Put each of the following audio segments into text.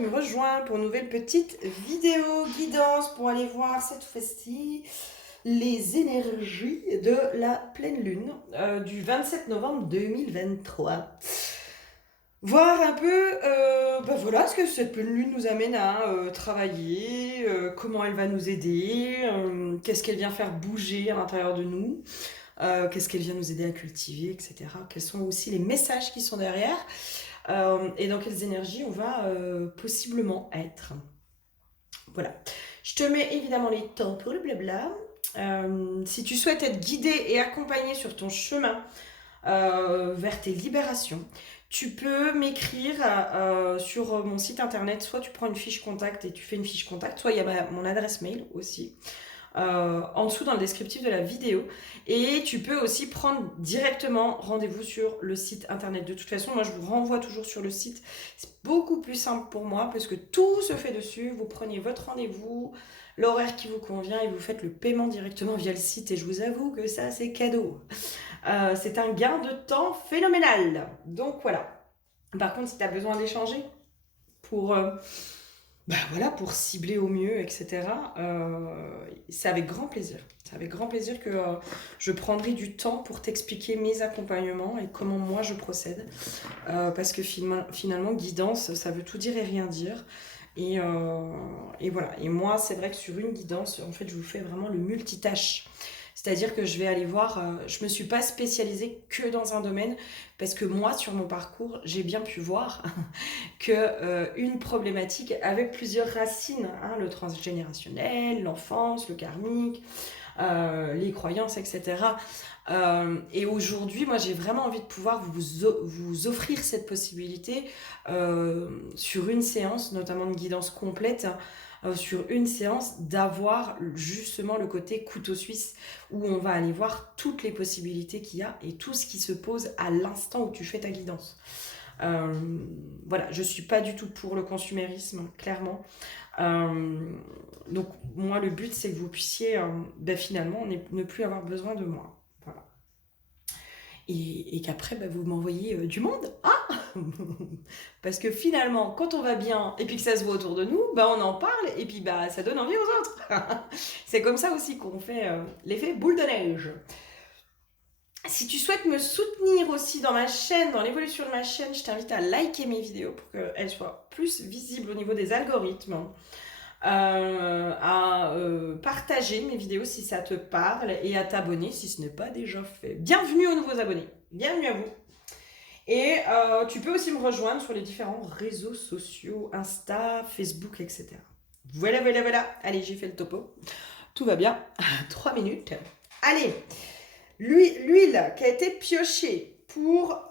qui me rejoint pour une nouvelle petite vidéo guidance pour aller voir cette fois-ci les énergies de la pleine lune du 27 novembre 2023. Voir un peu voilà, ce que cette pleine lune nous amène à travailler, comment elle va nous aider, qu'est-ce qu'elle vient faire bouger à l'intérieur de nous, qu'est-ce qu'elle vient nous aider à cultiver, etc. Quels sont aussi les messages qui sont derrière. Et dans quelles énergies on va possiblement être. Voilà. Je te mets évidemment les temps pour le blabla. Si tu souhaites être guidé et accompagné sur ton chemin vers tes libérations, tu peux m'écrire sur mon site internet. Soit tu prends une fiche contact et tu fais une fiche contact, soit il y a mon adresse mail aussi. En dessous dans le descriptif de la vidéo, et tu peux aussi prendre directement rendez-vous sur le site internet. De toute façon, moi je vous renvoie toujours sur le site, c'est beaucoup plus simple pour moi parce que tout se fait dessus. Vous prenez votre rendez-vous, l'horaire qui vous convient, et vous faites le paiement directement via le site, et je vous avoue que ça c'est cadeau. C'est un gain de temps phénoménal. Donc voilà. Par contre, si tu as besoin d'échanger pour voilà, pour cibler au mieux, etc. C'est avec grand plaisir. C'est avec grand plaisir que je prendrai du temps pour t'expliquer mes accompagnements et comment moi je procède. Parce que finalement, guidance, ça veut tout dire et rien dire. Et voilà. Et moi, c'est vrai que sur une guidance, en fait, je vous fais vraiment le multitâche. C'est-à-dire que je vais aller voir, je ne me suis pas spécialisée que dans un domaine, parce que moi, sur mon parcours, j'ai bien pu voir que une problématique avait plusieurs racines, hein, le transgénérationnel, l'enfance, le karmique, les croyances, etc. Et aujourd'hui, moi, j'ai vraiment envie de pouvoir vous offrir cette possibilité sur une séance, notamment de guidance complète, sur une séance, d'avoir justement le côté couteau suisse, où on va aller voir toutes les possibilités qu'il y a et tout ce qui se pose à l'instant où tu fais ta guidance. Voilà, je suis pas du tout pour le consumérisme, clairement. Donc moi, le but, c'est que vous puissiez finalement ne plus avoir besoin de moi. Voilà. Et qu'après, vous m'envoyez du monde. Ah parce que finalement, quand on va bien et puis que ça se voit autour de nous, on en parle et puis ça donne envie aux autres. C'est comme ça aussi qu'on fait l'effet boule de neige. Si tu souhaites me soutenir aussi dans ma chaîne, dans l'évolution de ma chaîne, je t'invite à liker mes vidéos pour qu'elles soient plus visibles au niveau des algorithmes, à partager mes vidéos si ça te parle et à t'abonner si ce n'est pas déjà fait. Bienvenue aux nouveaux abonnés, bienvenue à vous. Et tu peux aussi me rejoindre sur les différents réseaux sociaux, Insta, Facebook, etc. Voilà. Allez, j'ai fait le topo. Tout va bien. 3 minutes. Allez. L'huile qui a été piochée pour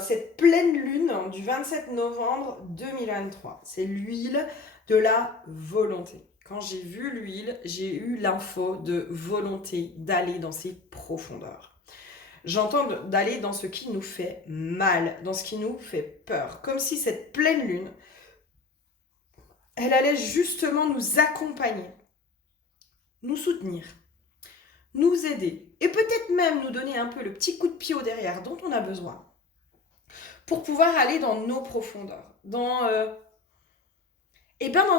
cette pleine lune du 27 novembre 2023, c'est l'huile de la volonté. Quand j'ai vu l'huile, j'ai eu l'info de volonté d'aller dans ses profondeurs. J'entends d'aller dans ce qui nous fait mal, dans ce qui nous fait peur. Comme si cette pleine lune, elle allait justement nous accompagner, nous soutenir, nous aider et peut-être même nous donner un peu le petit coup de pied au derrière dont on a besoin pour pouvoir aller dans nos profondeurs, dans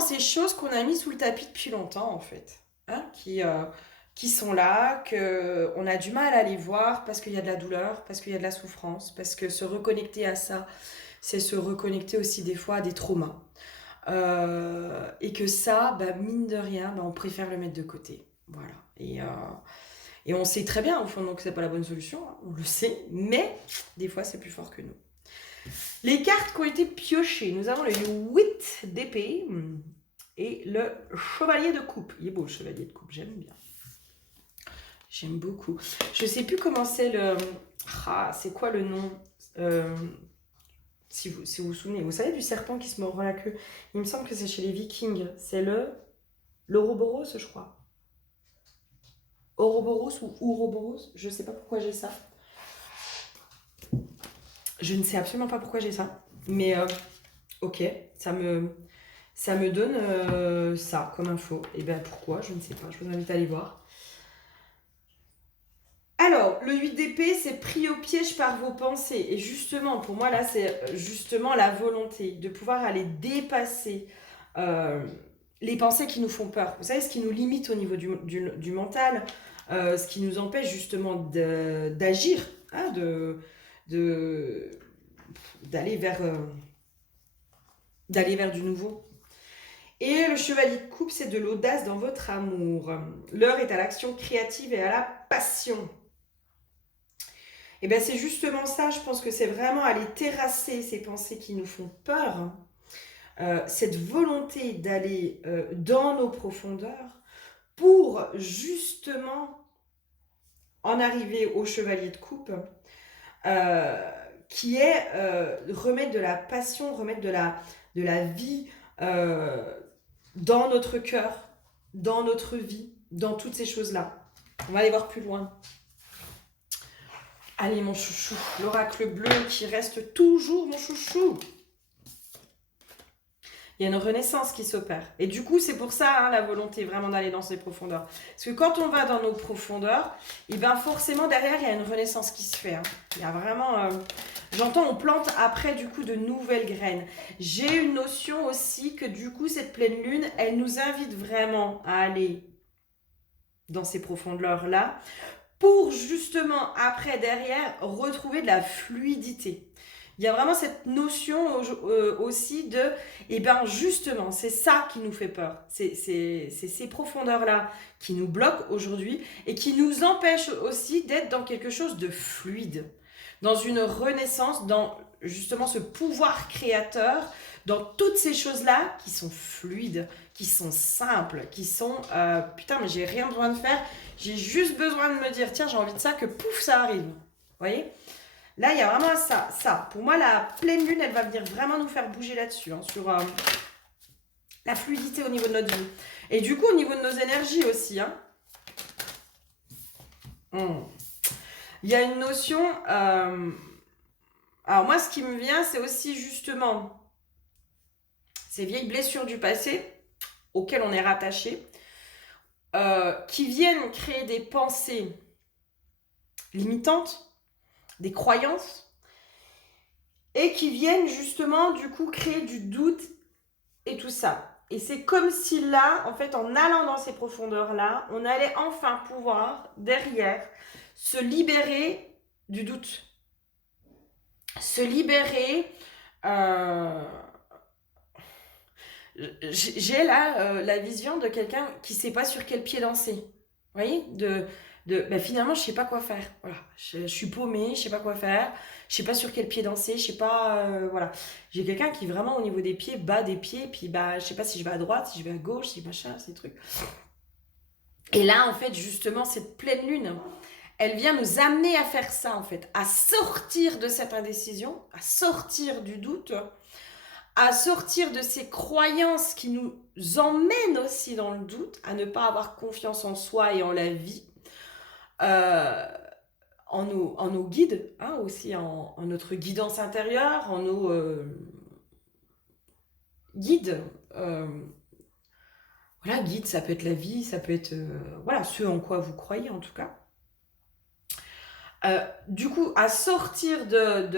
ces choses qu'on a mis sous le tapis depuis longtemps en fait, hein, qui sont là, qu'on a du mal à les voir parce qu'il y a de la douleur, parce qu'il y a de la souffrance, parce que se reconnecter à ça, c'est se reconnecter aussi des fois à des traumas. Et que ça, mine de rien, on préfère le mettre de côté. Voilà. Et on sait très bien, au fond, que c'est pas la bonne solution, hein, on le sait, mais des fois, c'est plus fort que nous. Les cartes qui ont été piochées, nous avons le 8 d'épée et le chevalier de coupe. Il est beau, le chevalier de coupe, j'aime bien. J'aime beaucoup. Je sais plus comment c'est le... c'est quoi le nom si vous vous souvenez. Vous savez du serpent qui se mord la queue? Il me semble que c'est chez les Vikings. C'est l'Ouroboros, je crois. Ouroboros ou Ouroboros, je sais pas pourquoi j'ai ça. Je ne sais absolument pas pourquoi j'ai ça. Mais ok, ça me donne ça comme info. Et pourquoi? Je ne sais pas. Je vous invite à aller voir. Alors, le 8 d'épée, c'est pris au piège par vos pensées. Et justement, pour moi, là, c'est justement la volonté de pouvoir aller dépasser euh, les pensées qui nous font peur. Vous savez, ce qui nous limite au niveau du mental, ce qui nous empêche justement d'agir, hein, de, d'aller vers du nouveau. Et le chevalier de coupe, c'est de l'audace dans votre amour. L'heure est à l'action créative et à la passion. Et bien c'est justement ça, je pense que c'est vraiment aller terrasser ces pensées qui nous font peur, cette volonté d'aller dans nos profondeurs pour justement en arriver au chevalier de coupe, qui est remettre de la passion, remettre de la vie dans notre cœur, dans notre vie, dans toutes ces choses-là. On va aller voir plus loin. Allez mon chouchou, l'oracle bleu qui reste toujours mon chouchou. Il y a une renaissance qui s'opère. Et du coup, c'est pour ça hein, la volonté vraiment d'aller dans ces profondeurs. Parce que quand on va dans nos profondeurs, et ben forcément derrière, il y a une renaissance qui se fait. Hein. Il y a vraiment... J'entends, on plante après du coup de nouvelles graines. J'ai une notion aussi que du coup, cette pleine lune, elle nous invite vraiment à aller dans ces profondeurs-là pour justement, après, derrière, retrouver de la fluidité. Il y a vraiment cette notion aussi de, eh bien justement, c'est ça qui nous fait peur. C'est ces profondeurs-là qui nous bloquent aujourd'hui et qui nous empêchent aussi d'être dans quelque chose de fluide, dans une renaissance, dans justement ce pouvoir créateur, dans toutes ces choses-là qui sont fluides, qui sont simples, qui sont, putain, mais j'ai rien besoin de faire, j'ai juste besoin de me dire, tiens, j'ai envie de ça, que pouf, ça arrive. Vous voyez ? Là, il y a vraiment ça. Pour moi, la pleine lune, elle va venir vraiment nous faire bouger là-dessus, hein, sur la fluidité au niveau de notre vie. Et du coup, au niveau de nos énergies aussi. Hein. Il y a une notion... alors moi, ce qui me vient, c'est aussi justement ces vieilles blessures du passé auxquelles on est rattaché, qui viennent créer des pensées limitantes, des croyances, et qui viennent justement du coup créer du doute et tout ça. Et c'est comme si là, en fait, en allant dans ces profondeurs-là, on allait enfin pouvoir, derrière, se libérer du doute. Se libérer... J'ai là la vision de quelqu'un qui ne sait pas sur quel pied danser. Vous voyez finalement, je ne sais pas quoi faire. Voilà. Je suis paumée, je ne sais pas quoi faire. Je ne sais pas sur quel pied danser. Je sais pas... voilà. J'ai quelqu'un qui vraiment au niveau des pieds bat des pieds. Puis je ne sais pas si je vais à droite, si je vais à gauche, si machin, ces trucs. Et là, en fait, justement, cette pleine lune, elle vient nous amener à faire ça, en fait. À sortir de cette indécision, à sortir du doute, à sortir de ces croyances qui nous emmènent aussi dans le doute, à ne pas avoir confiance en soi et en la vie, en nos guides, hein, aussi en notre guidance intérieure, en nos guides. Voilà, guide, ça peut être la vie, ça peut être voilà, ce en quoi vous croyez en tout cas. Du coup, à sortir de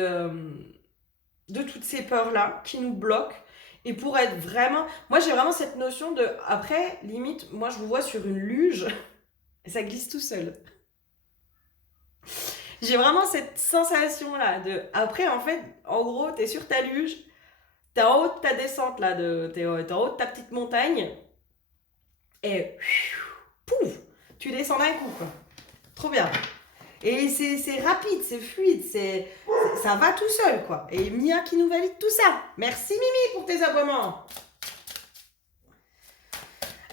toutes ces peurs-là qui nous bloquent et pour être vraiment... Moi, j'ai vraiment cette notion de... Après, limite, moi, je vous vois sur une luge et ça glisse tout seul. J'ai vraiment cette sensation-là de... Après, en fait, en gros, t'es sur ta luge, t'es en haut de ta descente, là, t'es en haut de ta petite montagne et... Pouf, tu descends d'un coup, quoi. Trop bien. Et c'est rapide, c'est fluide, ça va tout seul, quoi. Et Mia qui nous valide tout ça. Merci Mimi pour tes aboiements.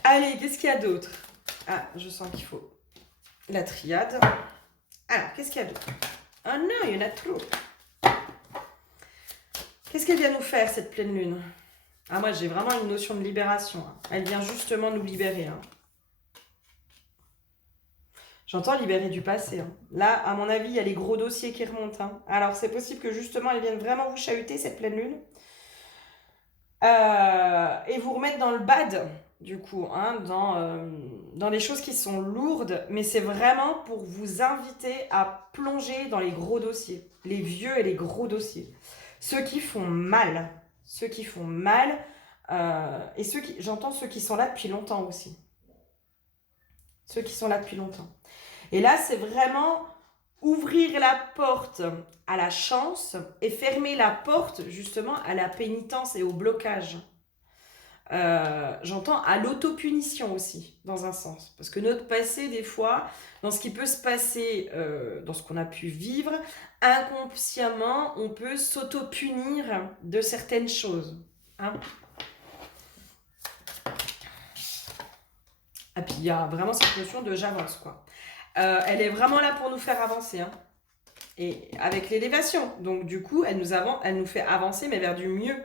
Allez, qu'est-ce qu'il y a d'autre? Ah, je sens qu'il faut la triade. Alors, qu'est-ce qu'il y a d'autre? Ah non, il y en a trop. Qu'est-ce qu'elle vient nous faire, cette pleine lune? Ah, moi, j'ai vraiment une notion de libération. Hein. Elle vient justement nous libérer, hein. J'entends libérer du passé. Hein. Là, à mon avis, il y a les gros dossiers qui remontent. Hein. Alors, c'est possible que justement, elles viennent vraiment vous chahuter, cette pleine lune. Et vous remettre dans le bad. du coup, hein, dans les choses qui sont lourdes, mais c'est vraiment pour vous inviter à plonger dans les gros dossiers, les vieux et les gros dossiers. Ceux qui font mal, ceux qui font mal, et j'entends ceux qui sont là depuis longtemps aussi. Ceux qui sont là depuis longtemps. Et là, c'est vraiment ouvrir la porte à la chance et fermer la porte justement à la pénitence et au blocage. J'entends à l'autopunition aussi, dans un sens. Parce que notre passé, des fois, dans ce qui peut se passer, dans ce qu'on a pu vivre, inconsciemment, on peut s'autopunir de certaines choses. Hein. Et puis, il y a vraiment cette notion de j'avance, quoi. Elle est vraiment là pour nous faire avancer, hein. Et avec l'élévation. Donc, du coup, elle nous fait avancer, mais vers du mieux.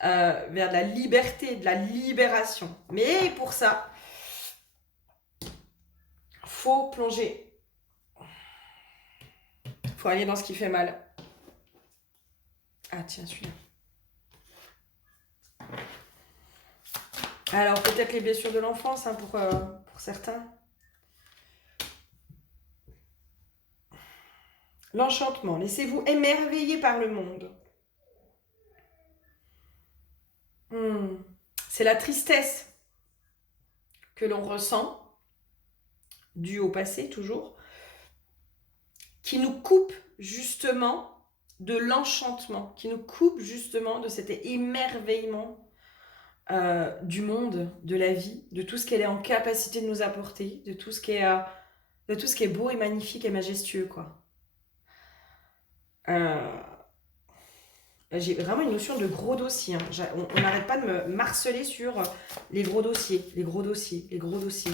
Vers de la liberté, de la libération. Mais pour ça, faut plonger. Faut aller dans ce qui fait mal. Ah tiens, celui-là. Alors peut-être les blessures de l'enfance, hein, pour certains. L'enchantement. Laissez-vous émerveiller par le monde. C'est la tristesse que l'on ressent, due au passé toujours, qui nous coupe justement de l'enchantement, qui nous coupe justement de cet émerveillement du monde, de la vie, de tout ce qu'elle est en capacité de nous apporter, de tout ce qui est beau et magnifique et majestueux, quoi. J'ai vraiment une notion de gros dossier. Hein. On n'arrête pas de me marceler sur les gros dossiers, les gros dossiers, les gros dossiers.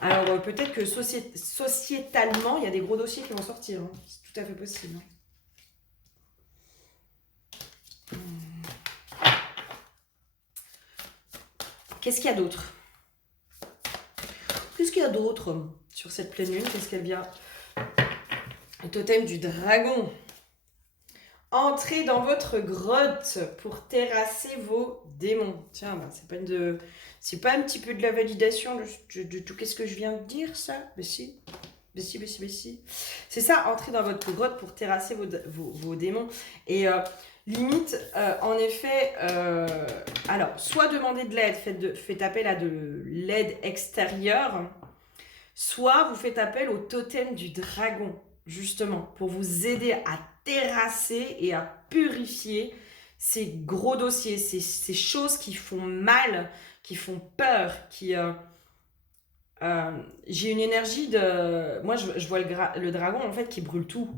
Alors peut-être que sociétalement, il y a des gros dossiers qui vont sortir. Hein. C'est tout à fait possible. Qu'est-ce qu'il y a d'autre? Qu'est-ce qu'il y a d'autre sur cette pleine lune? Qu'est-ce qu'elle vient? Le totem du dragon. Entrez dans votre grotte pour terrasser vos démons. Tiens, bah, c'est pas un petit peu de la validation de tout qu'est-ce que je viens de dire, ça? Mais si. Mais si. C'est ça, entrer dans votre grotte pour terrasser vos démons. Et limite, en effet, alors, soit demander de l'aide, faites appel à de l'aide extérieure, soit vous faites appel au totem du dragon, justement, pour vous aider à terrasser et à purifier ces gros dossiers, ces choses qui font mal, qui font peur, j'ai une énergie de... Moi, je vois le dragon, en fait, qui brûle tout.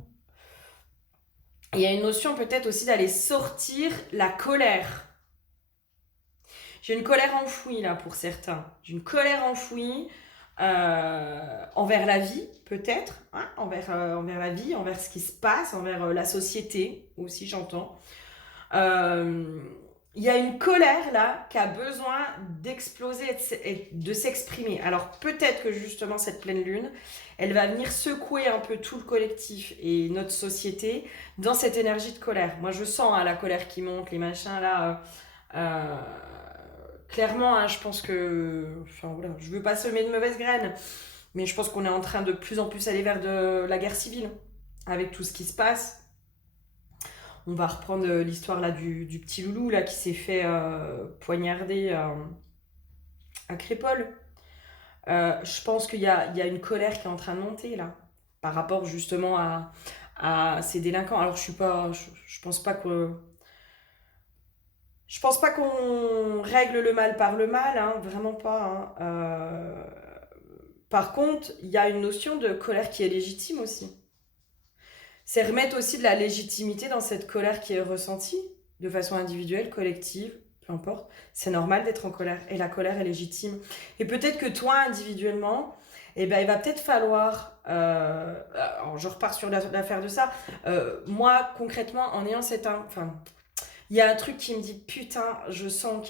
Il y a une notion peut-être aussi d'aller sortir la colère. J'ai une colère enfouie, là, pour certains. J'ai une colère enfouie envers la vie, peut-être, hein, envers la vie, envers ce qui se passe, envers la société aussi, j'entends. Il y a une colère là qui a besoin d'exploser et de s'exprimer. Alors peut-être que justement cette pleine lune, elle va venir secouer un peu tout le collectif et notre société dans cette énergie de colère. Moi je sens hein, la colère qui monte, les machins là. Clairement, hein, je pense que... Enfin voilà, je veux pas semer de mauvaises graines, mais je pense qu'on est en train de plus en plus aller vers de la guerre civile, avec tout ce qui se passe. On va reprendre l'histoire là du petit loulou là qui s'est fait poignarder à Crépole. Je pense qu'il y a une colère qui est en train de monter là, par rapport justement à ces délinquants. Alors je pense pas qu'on règle le mal par le mal, hein, vraiment pas. Hein. Par contre, il y a une notion de colère qui est légitime aussi. C'est remettre aussi de la légitimité dans cette colère qui est ressentie, de façon individuelle, collective, peu importe. C'est normal d'être en colère, et la colère est légitime. Et peut-être que toi, individuellement, eh ben, il va peut-être falloir... alors je repars sur l'affaire de ça. Moi, concrètement, en ayant cette... Enfin, il y a un truc qui me dit, putain, je sens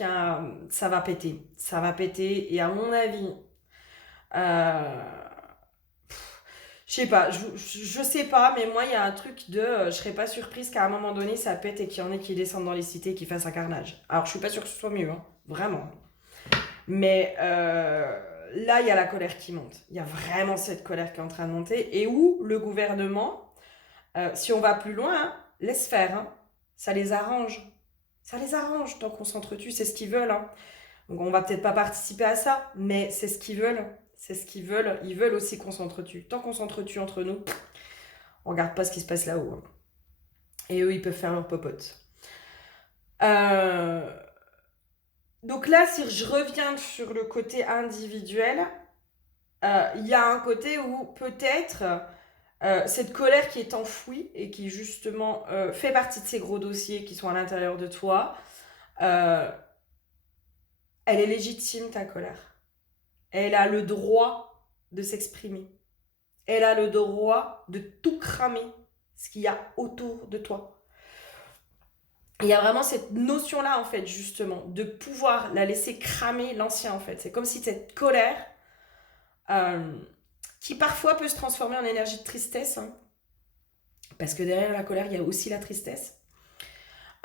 ça va péter. Ça va péter, et à mon avis... je sais pas, je sais pas, mais moi il y a un truc de je serais pas surprise qu'à un moment donné ça pète et qu'il y en ait qui descendent dans les cités et qui fassent un carnage. Alors je suis pas sûre que ce soit mieux, hein, vraiment. Mais là, il y a la colère qui monte. Il y a vraiment cette colère qui est en train de monter. Et où le gouvernement, si on va plus loin, hein, laisse faire. Hein. Ça les arrange. Ça les arrange tant qu'on s'entretue, c'est ce qu'ils veulent. Hein. Donc on va peut-être pas participer à ça, mais c'est ce qu'ils veulent. C'est ce qu'ils veulent. Ils veulent aussi qu'on s'entretue. Tant qu'on s'entretue entre nous, on regarde pas ce qui se passe là-haut. Hein. Et eux, ils peuvent faire leur popote. Euh, Donc là, si je reviens sur le côté individuel, il y a un côté où peut-être cette colère qui est enfouie et qui justement fait partie de ces gros dossiers qui sont à l'intérieur de toi, euh, elle est légitime, ta colère. Elle a le droit de s'exprimer. Elle a le droit de tout cramer ce qu'il y a autour de toi. Il y a vraiment cette notion-là, en fait, justement, de pouvoir la laisser cramer l'ancien, en fait. C'est comme si cette colère, euh, qui parfois peut se transformer en énergie de tristesse, hein, parce que derrière la colère, il y a aussi la tristesse.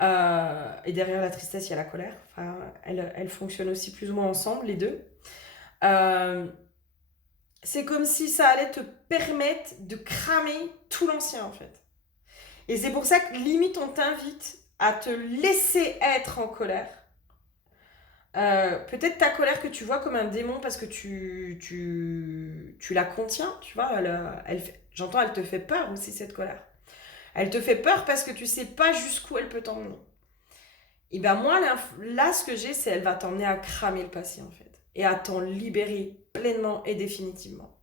Et derrière la tristesse, il y a la colère. Enfin, elles fonctionnent aussi plus ou moins ensemble, les deux. Euh, c'est comme si ça allait te permettre de cramer tout l'ancien, en fait. Et c'est pour ça que limite, on t'invite à te laisser être en colère. Peut-être ta colère que tu vois comme un démon parce que tu la contiens, tu vois. J'entends, elle te fait peur aussi, cette colère. Elle te fait peur parce que tu sais pas jusqu'où elle peut t'emmener. Et ben moi, là, ce que j'ai, c'est elle va t'emmener à cramer le passé, en fait. Et à t'en libérer pleinement et définitivement.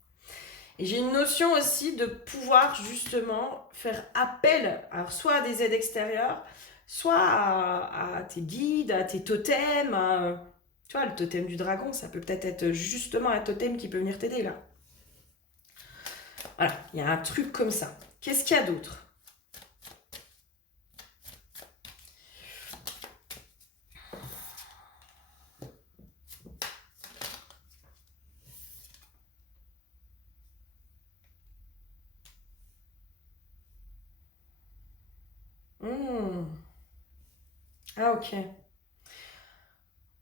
Et j'ai une notion aussi de pouvoir justement faire appel, alors soit à des aides extérieures, soit à tes guides, à tes totems. Tu vois, le totem du dragon, ça peut peut-être être justement un totem qui peut venir t'aider là. Voilà, il y a un truc comme ça. Qu'est-ce qu'il y a d'autre? Hmm. Ah ok,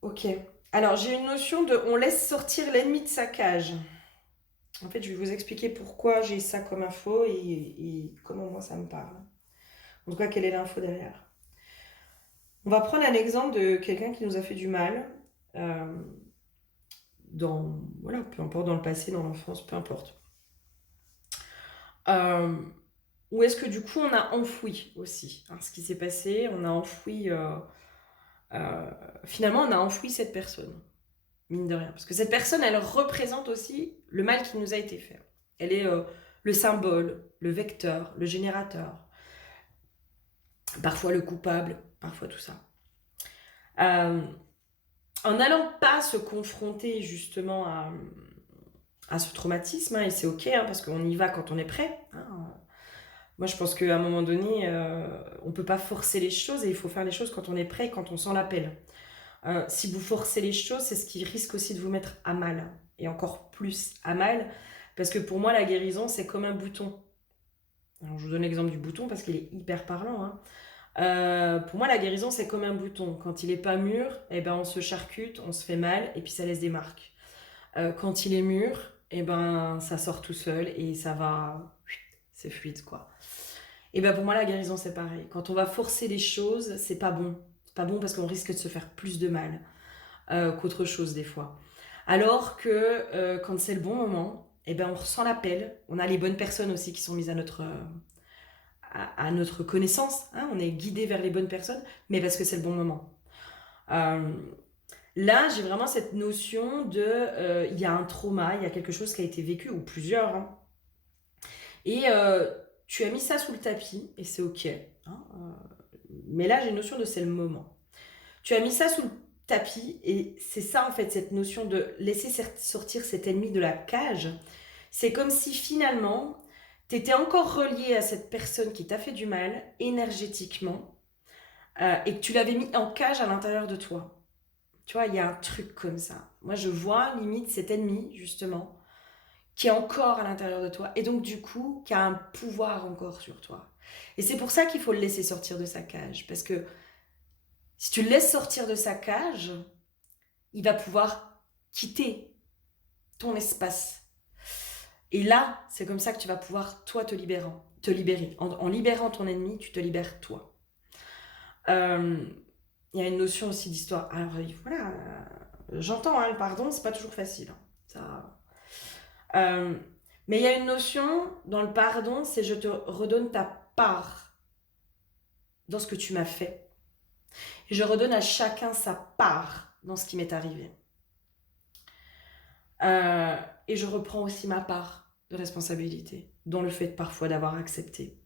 ok. Alors j'ai une notion de on laisse sortir l'ennemi de sa cage. En fait, je vais vous expliquer pourquoi j'ai ça comme info et comment moi ça me parle. En tout cas, quelle est l'info derrière. On va prendre un exemple de quelqu'un qui nous a fait du mal, euh, voilà, peu importe, dans le passé, dans l'enfance, peu importe. Euh, ou est-ce que du coup, on a enfoui aussi hein, ce qui s'est passé, on a enfoui, euh, finalement, on a enfoui cette personne, mine de rien. Parce que cette personne, elle représente aussi le mal qui nous a été fait. Elle est le symbole, le vecteur, le générateur, parfois le coupable, parfois tout ça. Euh, En n'allant pas se confronter justement à ce traumatisme, hein, et c'est ok, hein, parce qu'on y va quand on est prêt. Hein. Moi, je pense qu'à un moment donné, on ne peut pas forcer les choses et il faut faire les choses quand on est prêt, quand on sent l'appel. Si vous forcez les choses, c'est ce qui risque aussi de vous mettre à mal, et encore plus à mal, parce que pour moi, la guérison, c'est comme un bouton. Alors, je vous donne l'exemple du bouton parce qu'il est hyper parlant. Hein. Pour moi, la guérison, c'est comme un bouton. Quand il n'est pas mûr, eh ben, on se charcute, on se fait mal, et puis ça laisse des marques. Quand il est mûr, eh ben, ça sort tout seul et ça va... C'est fluide, quoi. Et ben pour moi, la guérison, c'est pareil. Quand on va forcer les choses, c'est pas bon. C'est pas bon parce qu'on risque de se faire plus de mal qu'autre chose, des fois. Alors que quand c'est le bon moment, eh ben, on ressent l'appel. On a les bonnes personnes aussi qui sont mises à notre connaissance. Hein, on est guidé vers les bonnes personnes, mais parce que c'est le bon moment. Euh, Là, j'ai vraiment cette notion de, il y a un trauma, il y a quelque chose qui a été vécu, ou plusieurs, hein, et tu as mis ça sous le tapis, et c'est ok. Hein, mais là, j'ai une notion de c'est le moment. Tu as mis ça sous le tapis, et c'est ça en fait, cette notion de laisser sortir cet ennemi de la cage. C'est comme si finalement, tu étais encore relié à cette personne qui t'a fait du mal, énergétiquement, et que tu l'avais mis en cage à l'intérieur de toi. Tu vois, il y a un truc comme ça. Moi, je vois limite cet ennemi, justement, qui est encore à l'intérieur de toi, et donc du coup, qui a un pouvoir encore sur toi. Et c'est pour ça qu'il faut le laisser sortir de sa cage, parce que si tu le laisses sortir de sa cage, il va pouvoir quitter ton espace. Et là, c'est comme ça que tu vas pouvoir, toi, te libérer. En libérant ton ennemi, tu te libères toi. Il y a une notion aussi d'histoire. Alors, voilà, j'entends, hein, le pardon, c'est pas toujours facile. Hein. Ça, mais il y a une notion dans le pardon, c'est je te redonne ta part dans ce que tu m'as fait. Et je redonne à chacun sa part dans ce qui m'est arrivé. Et je reprends aussi ma part de responsabilité dans le fait parfois d'avoir accepté,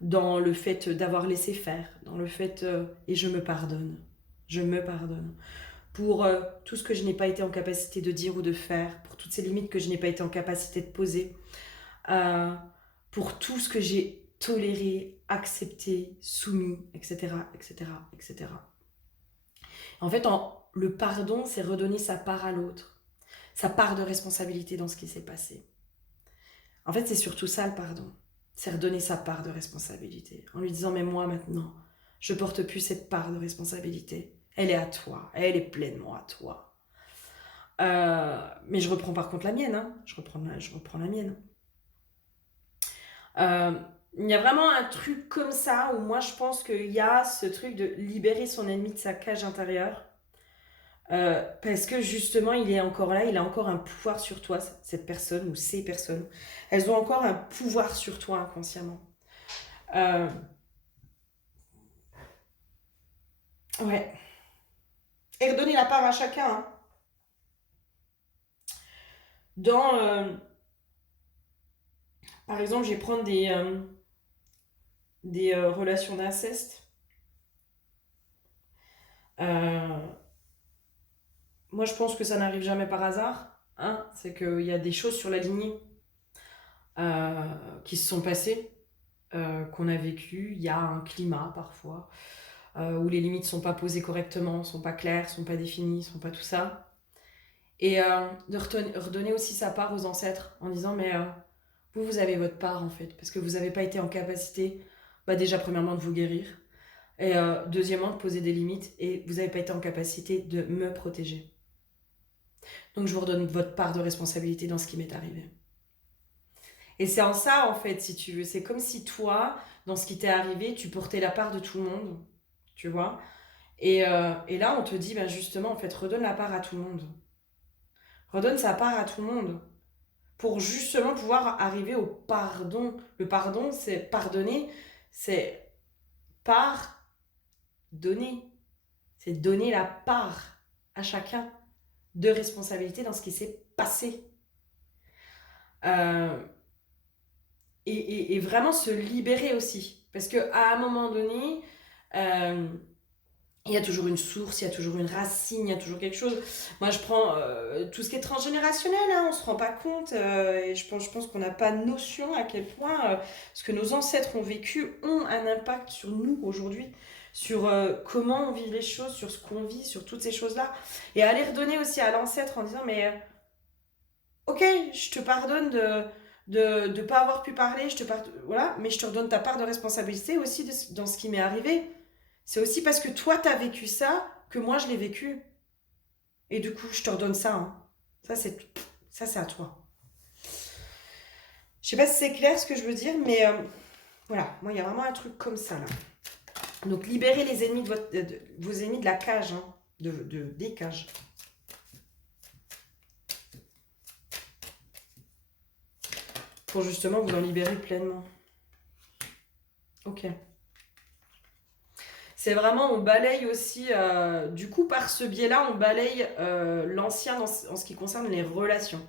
dans le fait d'avoir laissé faire, dans le fait... et je me pardonne. Je me pardonne. Pour tout ce que je n'ai pas été en capacité de dire ou de faire, pour toutes ces limites que je n'ai pas été en capacité de poser, pour tout ce que j'ai toléré, accepté, soumis, etc., etc., etc. En fait, le pardon, c'est redonner sa part à l'autre, sa part de responsabilité dans ce qui s'est passé. En fait, c'est surtout ça le pardon. C'est redonner sa part de responsabilité. En lui disant, mais moi maintenant, je porte plus cette part de responsabilité. Elle est à toi. Elle est pleinement à toi. Mais je reprends par contre la mienne. Hein. Je reprends la mienne. Il y a vraiment un truc comme ça où moi je pense qu'il y a ce truc de libérer son ennemi de sa cage intérieure. Parce que justement il est encore là, il a encore un pouvoir sur toi, cette personne ou ces personnes. Elles ont encore un pouvoir sur toi inconsciemment. Ouais. Et redonner la part à chacun. Hein. Par exemple, je vais prendre des relations d'inceste. Moi, je pense que ça n'arrive jamais par hasard. Hein. C'est qu'il y a des choses sur la lignée qui se sont passées, qu'on a vécues. Il y a un climat parfois où les limites ne sont pas posées correctement, ne sont pas claires, ne sont pas définies, ne sont pas tout ça. Et de redonner aussi sa part aux ancêtres en disant mais vous avez votre part en fait, parce que vous n'avez pas été en capacité, déjà premièrement de vous guérir, et deuxièmement de poser des limites, et vous n'avez pas été en capacité de me protéger. Donc je vous redonne votre part de responsabilité dans ce qui m'est arrivé. Et c'est en ça en fait, si tu veux, c'est comme si toi, dans ce qui t'est arrivé, tu portais la part de tout le monde, tu vois. Et là on te dit justement en fait, redonne la part à tout le monde. Redonne sa part à tout le monde. Pour justement pouvoir arriver au pardon. Le pardon, c'est pardonner, c'est pardonner. C'est donner la part à chacun de responsabilité dans ce qui s'est passé. Et vraiment se libérer aussi. Parce qu'à un moment donné, il y a toujours une source, il y a toujours une racine, il y a toujours quelque chose. Moi, je prends tout ce qui est transgénérationnel, hein, on ne se rend pas compte. Et je pense qu'on n'a pas notion à quel point ce que nos ancêtres ont vécu ont un impact sur nous aujourd'hui, sur comment on vit les choses, sur ce qu'on vit, sur toutes ces choses-là. Et aller redonner aussi à l'ancêtre en disant, mais ok, je te pardonne de ne pas avoir pu parler, voilà, mais je te redonne ta part de responsabilité aussi dans ce qui m'est arrivé. C'est aussi parce que toi, t'as vécu ça que moi, je l'ai vécu. Et du coup, je te redonne ça. Hein. Ça, c'est à toi. Je sais pas si c'est clair ce que je veux dire, mais voilà. Moi, il y a vraiment un truc comme ça, là. Donc, libérez les ennemis vos ennemis de la cage, hein, des cages. Pour justement vous en libérer pleinement. Ok. C'est vraiment, on balaye aussi, du coup, par ce biais-là, on balaye l'ancien en ce qui concerne les relations.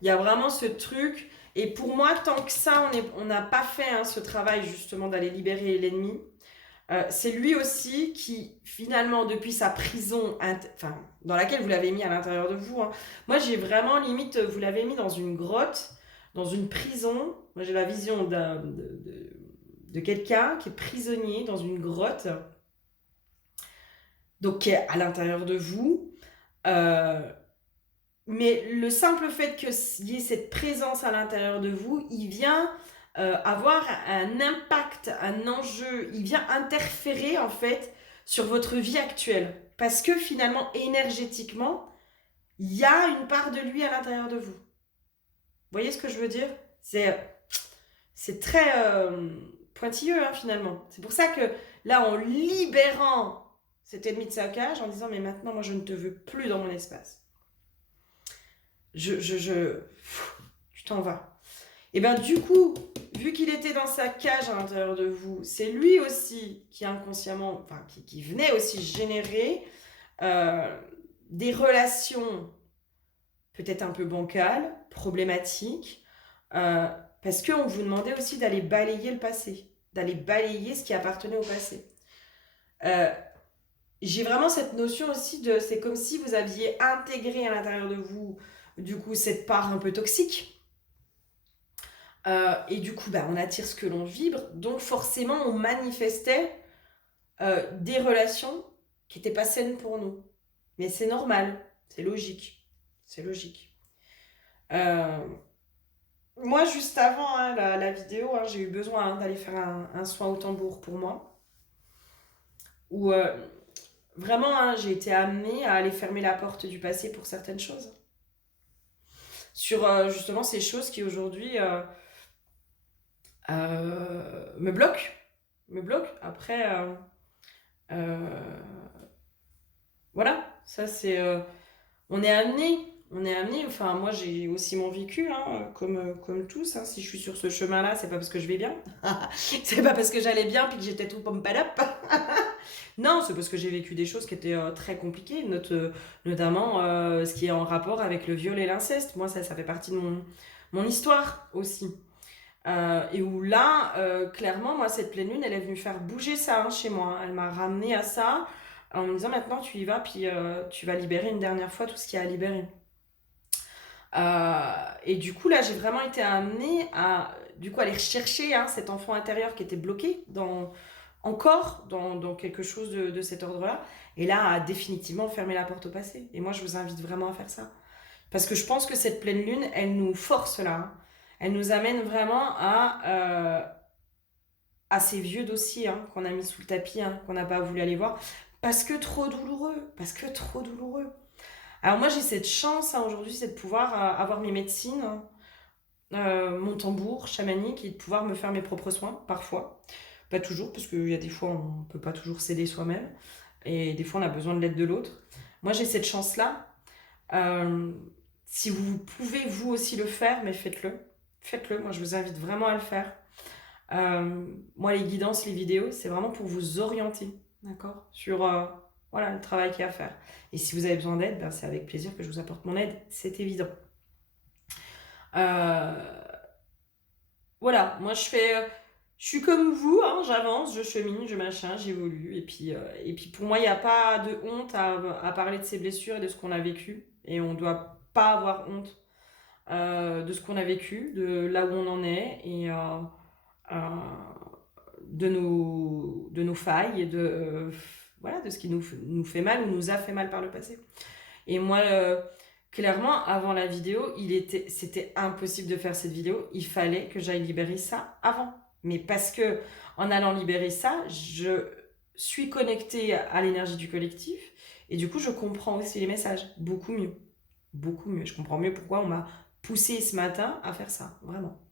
Il y a vraiment ce truc, et pour moi, tant que ça, on n'a pas fait ce travail justement d'aller libérer l'ennemi, c'est lui aussi qui, finalement, depuis sa prison, dans laquelle vous l'avez mis à l'intérieur de vous, hein, moi j'ai vraiment limite, vous l'avez mis dans une grotte, dans une prison. Moi j'ai la vision de quelqu'un qui est prisonnier dans une grotte, donc qui est à l'intérieur de vous. Mais le simple fait qu'il y ait cette présence à l'intérieur de vous, il vient avoir un impact, un enjeu, il vient interférer en fait sur votre vie actuelle. Parce que finalement, énergétiquement, il y a une part de lui à l'intérieur de vous. Vous voyez ce que je veux dire? C'est très pointilleux, hein, finalement. C'est pour ça que là, en libérant cet ennemi de sa cage, en disant, mais maintenant, moi, je ne te veux plus dans mon espace. Tu t'en vas. Et bien, du coup, vu qu'il était dans sa cage à l'intérieur de vous, c'est lui aussi qui inconsciemment, enfin, qui venait aussi générer des relations peut-être un peu bancales, problématiques, parce qu'on vous demandait aussi d'aller balayer le passé, d'aller balayer ce qui appartenait au passé. J'ai vraiment cette notion aussi de, c'est comme si vous aviez intégré à l'intérieur de vous, du coup, cette part un peu toxique. Et du coup, on attire ce que l'on vibre, donc forcément, on manifestait des relations qui n'étaient pas saines pour nous. Mais c'est normal, c'est logique. C'est logique. Moi, juste avant la vidéo, j'ai eu besoin d'aller faire un soin au tambour pour moi. Où vraiment, j'ai été amenée à aller fermer la porte du passé pour certaines choses. Sur justement ces choses qui aujourd'hui me bloquent. Après, voilà, ça c'est... on est amené, enfin moi j'ai aussi mon vécu, comme tous, hein. Si je suis sur ce chemin-là, c'est pas parce que je vais bien, c'est pas parce que j'allais bien puis que j'étais tout pompalop. Non, c'est parce que j'ai vécu des choses qui étaient très compliquées, notamment ce qui est en rapport avec le viol et l'inceste. Moi, ça fait partie de mon histoire aussi. Et où là, clairement, moi, cette pleine lune, elle est venue faire bouger ça, chez moi. Elle m'a ramené à ça en me disant maintenant tu y vas, puis tu vas libérer une dernière fois tout ce qu'il y a à libérer. Et du coup, là, j'ai vraiment été amenée à du coup aller chercher cet enfant intérieur qui était bloqué encore dans quelque chose de cet ordre-là. Et là, à définitivement fermer la porte au passé. Et moi, je vous invite vraiment à faire ça. Parce que je pense que cette pleine lune, elle nous force là, hein. Elle nous amène vraiment à ces vieux dossiers, qu'on a mis sous le tapis, qu'on n'a pas voulu aller voir. Parce que trop douloureux. Parce que trop douloureux. Alors moi, j'ai cette chance aujourd'hui, c'est de pouvoir avoir mes médecines, mon tambour chamanique et de pouvoir me faire mes propres soins, parfois. Pas toujours, parce qu'il y a des fois, on ne peut pas toujours s'aider soi-même. Et des fois, on a besoin de l'aide de l'autre. Moi, j'ai cette chance-là. Euh, Si vous pouvez vous aussi le faire, mais faites-le. Faites-le, moi je vous invite vraiment à le faire. Moi les guidances, les vidéos, c'est vraiment pour vous orienter, d'accord, sur voilà, le travail qu'il y a à faire. Et si vous avez besoin d'aide, c'est avec plaisir que je vous apporte mon aide, c'est évident. Euh, voilà, moi je suis comme vous, j'avance, je chemine, je machin, j'évolue. Et puis pour moi, il n'y a pas de honte à parler de ses blessures et de ce qu'on a vécu. Et on ne doit pas avoir honte de ce qu'on a vécu, de là où on en est et euh, de nos failles et voilà, de ce qui nous fait mal ou nous a fait mal par le passé. Et moi, clairement, avant la vidéo, c'était impossible de faire cette vidéo. Il fallait que j'aille libérer ça avant. Mais parce que en allant libérer ça, je suis connectée à l'énergie du collectif et du coup, je comprends aussi les messages beaucoup mieux. Beaucoup mieux. Je comprends mieux pourquoi on m'a poussé ce matin à faire ça, vraiment.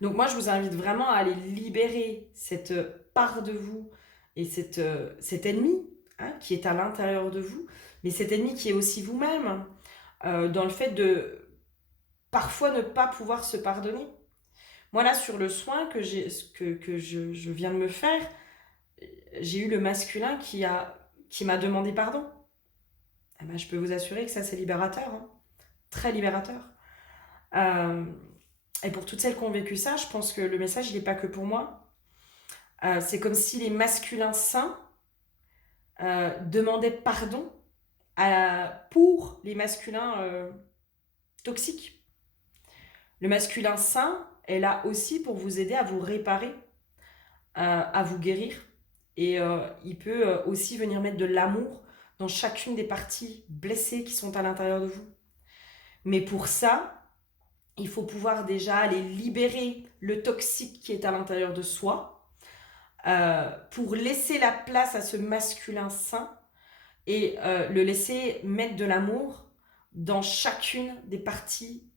Donc moi, je vous invite vraiment à aller libérer cette part de vous et cet ennemi qui est à l'intérieur de vous, mais cet ennemi qui est aussi vous-même, dans le fait de parfois ne pas pouvoir se pardonner. Moi là, sur le soin que je viens de me faire, j'ai eu le masculin qui m'a demandé pardon. Eh ben, je peux vous assurer que ça, c'est libérateur, très libérateur. Et pour toutes celles qui ont vécu ça, je pense que le message, il n'est pas que pour moi. C'est comme si les masculins sains demandaient pardon pour les masculins toxiques. Le masculin sain est là aussi pour vous aider à vous réparer, à vous guérir. Et il peut aussi venir mettre de l'amour dans chacune des parties blessées qui sont à l'intérieur de vous. Mais pour ça, il faut pouvoir déjà aller libérer le toxique qui est à l'intérieur de soi pour laisser la place à ce masculin sain et le laisser mettre de l'amour dans chacune des parties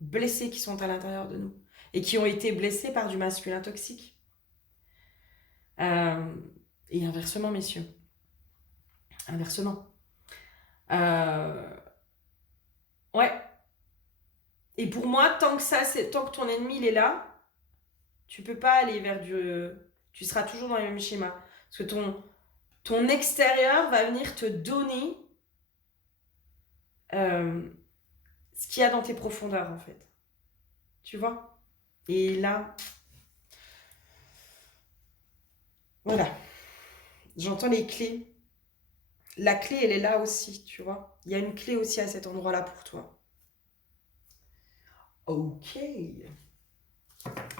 blessées qui sont à l'intérieur de nous et qui ont été blessées par du masculin toxique. Euh, et inversement, messieurs. Inversement. Ouais. Et pour moi, tant que ton ennemi il est là, tu peux pas aller vers du. Tu seras toujours dans les mêmes schémas. Parce que ton extérieur va venir te donner ce qu'il y a dans tes profondeurs, en fait. Tu vois? Et là, voilà. J'entends les clés. La clé, elle est là aussi, tu vois? Il y a une clé aussi à cet endroit-là pour toi. Ok.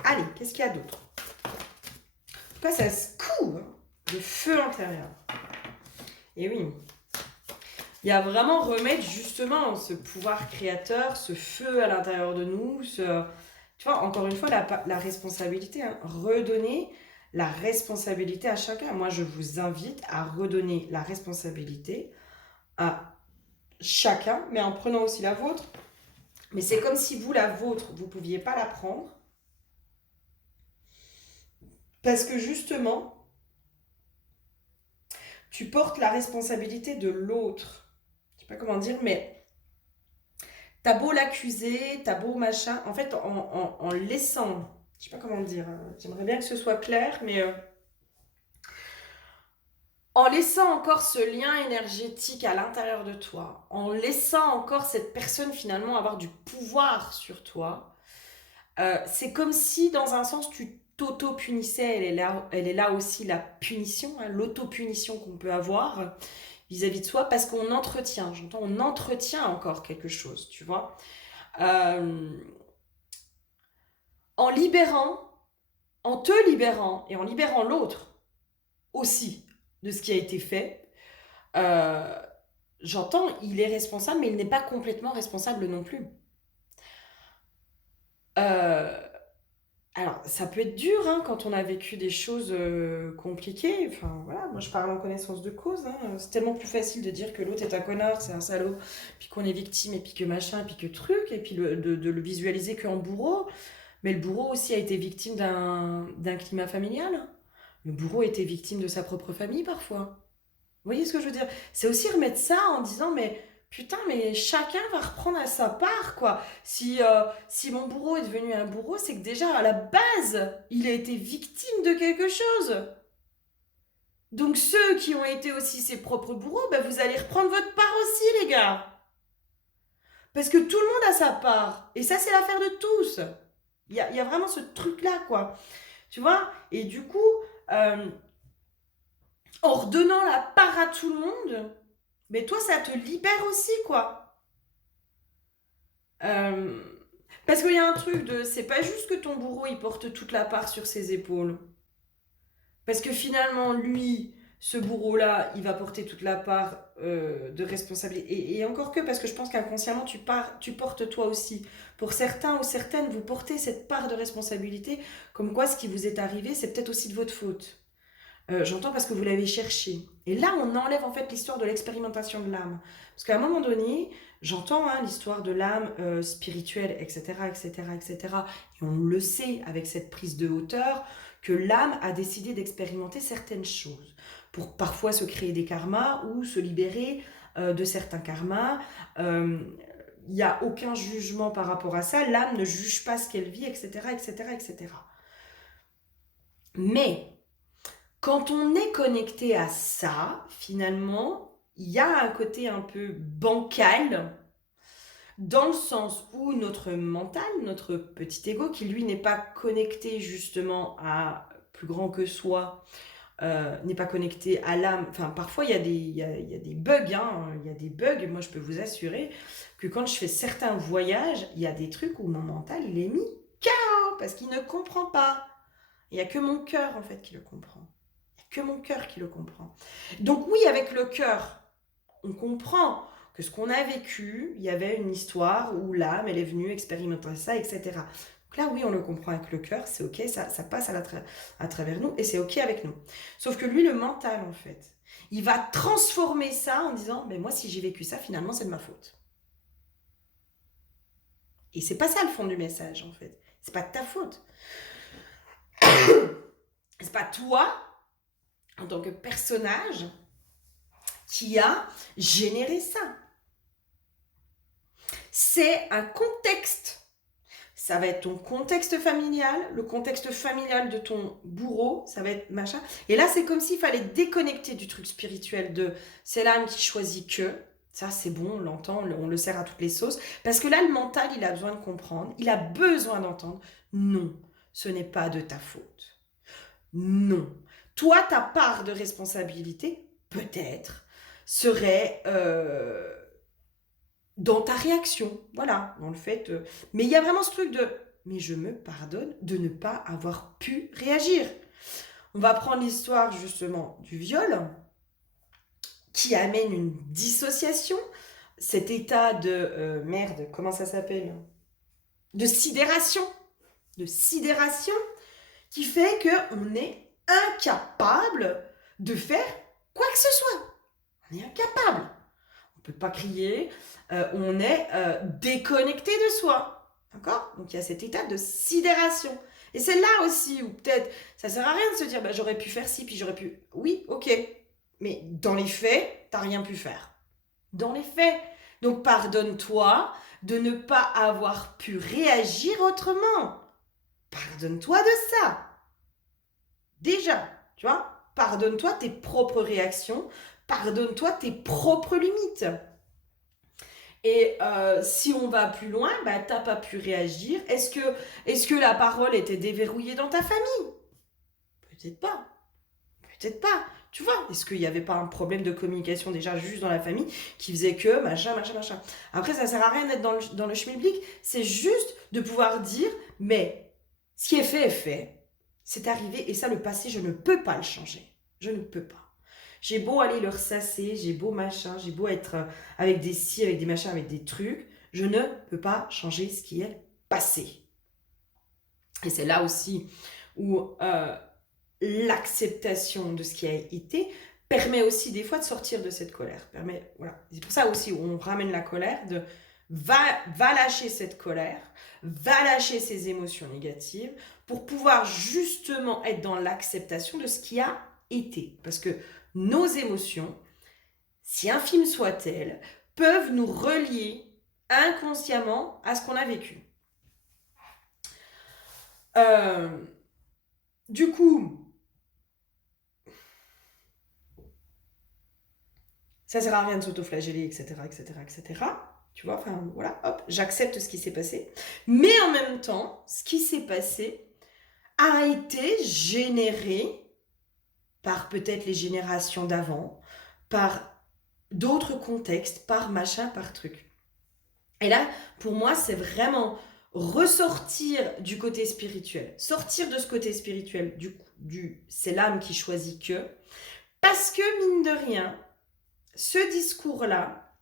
Allez, qu'est-ce qu'il y a d'autre? En tout cas, ça se coud, hein, le feu intérieur. Et oui. Il y a vraiment remettre justement ce pouvoir créateur, ce feu à l'intérieur de nous, tu vois, encore une fois, la responsabilité, hein, redonner la responsabilité à chacun. Moi, je vous invite à redonner la responsabilité à chacun, mais en prenant aussi la vôtre. Mais c'est comme si vous, la vôtre, vous ne pouviez pas la prendre. Parce que justement, tu portes la responsabilité de l'autre. Je ne sais pas comment dire, mais t'as beau l'accuser, t'as beau machin. En fait, en laissant, je sais pas comment dire, j'aimerais bien que ce soit clair, mais en laissant encore ce lien énergétique à l'intérieur de toi, en laissant encore cette personne finalement avoir du pouvoir sur toi, c'est comme si dans un sens tu t'auto-punissais. Elle est là aussi la punition, hein, l'auto-punition qu'on peut avoir vis-à-vis de soi parce qu'on entretient, j'entends, on entretient encore quelque chose, tu vois. Euh, en libérant, en te libérant et en libérant l'autre aussi de ce qui a été fait, euh, j'entends, il est responsable, mais il n'est pas complètement responsable non plus. Euh, alors, ça peut être dur hein, quand on a vécu des choses compliquées. Enfin, voilà, moi je parle en connaissance de cause. Hein. C'est tellement plus facile de dire que l'autre est un connard, c'est un salaud, puis qu'on est victime, et puis que machin, et puis que truc, et puis de le visualiser qu'en bourreau. Mais le bourreau aussi a été victime d'un climat familial. Le bourreau était victime de sa propre famille parfois. Vous voyez ce que je veux dire? C'est aussi remettre ça en disant, mais putain, mais chacun va reprendre à sa part, quoi. Si mon bourreau est devenu un bourreau, c'est que déjà, à la base, il a été victime de quelque chose. Donc ceux qui ont été aussi ses propres bourreaux, ben, vous allez reprendre votre part aussi, les gars. Parce que tout le monde a sa part. Et ça, c'est l'affaire de tous. Il y a vraiment ce truc-là, quoi. Tu vois? Et du coup, euh, en redonnant la part à tout le monde, mais toi, ça te libère aussi, quoi. Euh, parce qu'il y a un truc de, c'est pas juste que ton bourreau, il porte toute la part sur ses épaules. Parce que finalement, lui, ce bourreau-là, il va porter toute la part de responsabilité. Et encore que, parce que je pense qu'inconsciemment, tu portes toi aussi. Pour certains ou certaines, vous portez cette part de responsabilité, comme quoi ce qui vous est arrivé, c'est peut-être aussi de votre faute. J'entends parce que vous l'avez cherché. Et là, on enlève en fait l'histoire de l'expérimentation de l'âme. Parce qu'à un moment donné, j'entends hein, l'histoire de l'âme spirituelle, etc., etc., etc. Et cetera. Et on le sait avec cette prise de hauteur que l'âme a décidé d'expérimenter certaines choses pour parfois se créer des karmas ou se libérer de certains karmas. Il n'y a aucun jugement par rapport à ça. L'âme ne juge pas ce qu'elle vit, etc., etc., etc. Mais quand on est connecté à ça, finalement, il y a un côté un peu bancal, dans le sens où notre mental, notre petit ego, qui lui n'est pas connecté justement à plus grand que soi, n'est pas connecté à l'âme. Enfin, parfois, il y a des bugs, hein, il y a des bugs. Moi, je peux vous assurer que quand je fais certains voyages, il y a des trucs où mon mental, il est mis KO parce qu'il ne comprend pas. Il n'y a que mon cœur, en fait, qui le comprend. Que mon cœur qui le comprend. Donc oui, avec le cœur, on comprend que ce qu'on a vécu, il y avait une histoire où l'âme, elle est venue expérimenter ça, etc. Donc là, oui, on le comprend avec le cœur, c'est ok, ça passe à travers nous et c'est ok avec nous. Sauf que lui, le mental, en fait, Il va transformer ça en disant, mais moi, si j'ai vécu ça, finalement, c'est de ma faute. Et c'est pas ça le fond du message, en fait. C'est pas de ta faute. C'est pas toi, en tant que personnage, qui a généré ça. C'est un contexte. Ça va être ton contexte familial, le contexte familial de ton bourreau, ça va être machin. Et là, c'est comme s'il fallait déconnecter du truc spirituel de c'est l'âme qui choisit que. Ça, c'est bon, on l'entend, on le sert à toutes les sauces. Parce que là, le mental, il a besoin de comprendre, il a besoin d'entendre. Non, ce n'est pas de ta faute. Non. Toi, ta part de responsabilité, peut-être, serait dans ta réaction. Voilà, dans le fait. Mais il y a vraiment ce truc de mais je me pardonne de ne pas avoir pu réagir. On va prendre l'histoire justement du viol qui amène une dissociation, cet état de merde, comment ça s'appelle? De sidération. De sidération qui fait qu'on est incapable de faire quoi que ce soit. On est incapable. On ne peut pas crier, on est déconnecté de soi. D'accord? Donc il y a cet état de sidération. Et c'est là aussi où peut-être ça sert à rien de se dire bah, j'aurais pu faire ci, puis j'aurais pu. Oui, ok. Mais dans les faits, t'as rien pu faire. Dans les faits. Donc pardonne-toi de ne pas avoir pu réagir autrement. Pardonne-toi de ça. Déjà, tu vois, pardonne-toi tes propres réactions, pardonne-toi tes propres limites. Et si on va plus loin, bah, t'as pas pu réagir. Est-ce que la parole était déverrouillée dans ta famille? Peut-être pas. Peut-être pas. Tu vois, est-ce qu'il n'y avait pas un problème de communication déjà juste dans la famille qui faisait que machin, machin, machin. Après, ça sert à rien d'être dans le schmilblick. C'est juste de pouvoir dire, mais ce qui est fait, c'est arrivé. Et ça, le passé, je ne peux pas le changer. Je ne peux pas. J'ai beau aller le ressasser, j'ai beau machin, j'ai beau être avec des si, avec des machins, avec des trucs. Je ne peux pas changer ce qui est passé. Et c'est là aussi où l'acceptation de ce qui a été permet aussi des fois de sortir de cette colère. Voilà. C'est pour ça aussi où on ramène la colère, de va lâcher cette colère, va lâcher ces émotions négatives pour pouvoir justement être dans l'acceptation de ce qui a été. Parce que nos émotions, si infimes soient-elles, peuvent nous relier inconsciemment à ce qu'on a vécu. Du coup, ça sert à rien de s'autoflageller, etc., etc., etc. Tu vois, enfin voilà, hop, j'accepte ce qui s'est passé. Mais en même temps, ce qui s'est passé a été généré par peut-être les générations d'avant, par d'autres contextes, par machin, par truc. Et là, pour moi, c'est vraiment ressortir du côté spirituel, sortir de ce côté spirituel, c'est l'âme qui choisit que, parce que mine de rien, ce discours-là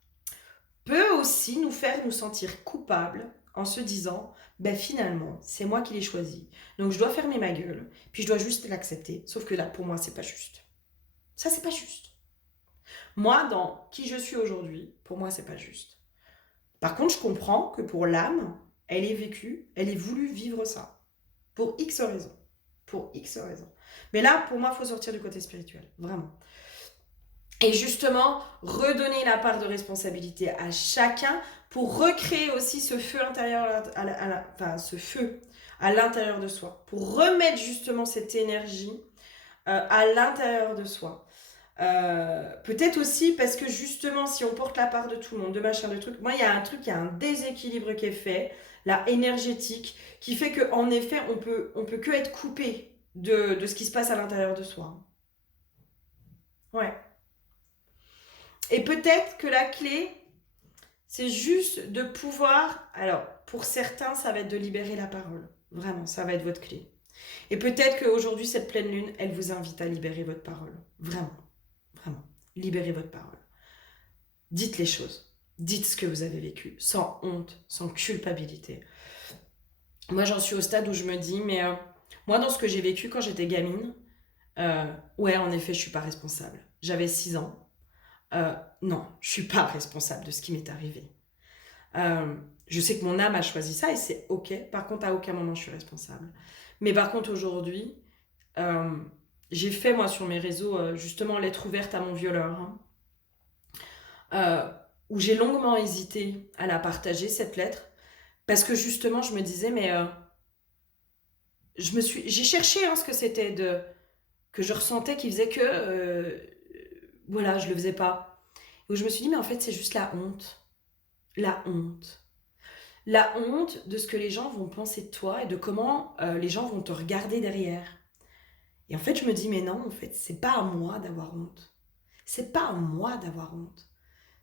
peut aussi nous faire nous sentir coupables en se disant ben finalement, c'est moi qui l'ai choisi. Donc je dois fermer ma gueule, puis je dois juste l'accepter. Sauf que là, pour moi, c'est pas juste. Ça, c'est pas juste. Moi, dans qui je suis aujourd'hui, pour moi, c'est pas juste. Par contre, je comprends que pour l'âme, elle ait vécu, elle ait voulu vivre ça. Pour X raisons. Pour X raisons. Mais là, pour moi, il faut sortir du côté spirituel. Vraiment. Et justement, redonner la part de responsabilité à chacun pour recréer aussi ce feu intérieur, ce feu à l'intérieur de soi. Pour remettre justement cette énergie à l'intérieur de soi. Peut-être aussi parce que justement, si on porte la part de tout le monde, de machin, de trucs, moi, il y a un déséquilibre qui est fait, là, énergétique, qui fait qu'en effet, on peut que être coupé de ce qui se passe à l'intérieur de soi. Ouais. Et peut-être que la clé, c'est juste de pouvoir... Alors, pour certains, ça va être de libérer la parole. Vraiment, ça va être votre clé. Et peut-être qu'aujourd'hui, cette pleine lune, elle vous invite à libérer votre parole. Vraiment. Vraiment. Libérez votre parole. Dites les choses. Dites ce que vous avez vécu. Sans honte, sans culpabilité. Moi, j'en suis au stade où je me dis, mais moi, dans ce que j'ai vécu quand j'étais gamine, Ouais, en effet, je suis pas responsable. J'avais 6 ans. Non, je suis pas responsable de ce qui m'est arrivé. Je sais que mon âme a choisi ça et c'est ok. Par contre, à aucun moment je suis responsable. Mais par contre, aujourd'hui, euh, j'ai fait moi sur mes réseaux justement lettre ouverte à mon violeur, hein, euh, où j'ai longuement hésité à la partager cette lettre parce que justement je me disais mais j'ai cherché hein, ce que c'était que je ressentais qui faisait que voilà je le faisais pas. Où je me suis dit mais en fait c'est juste la honte. La honte de ce que les gens vont penser de toi et de comment les gens vont te regarder derrière. Et en fait, je me dis, mais non, en fait, c'est pas à moi d'avoir honte. C'est pas à moi d'avoir honte.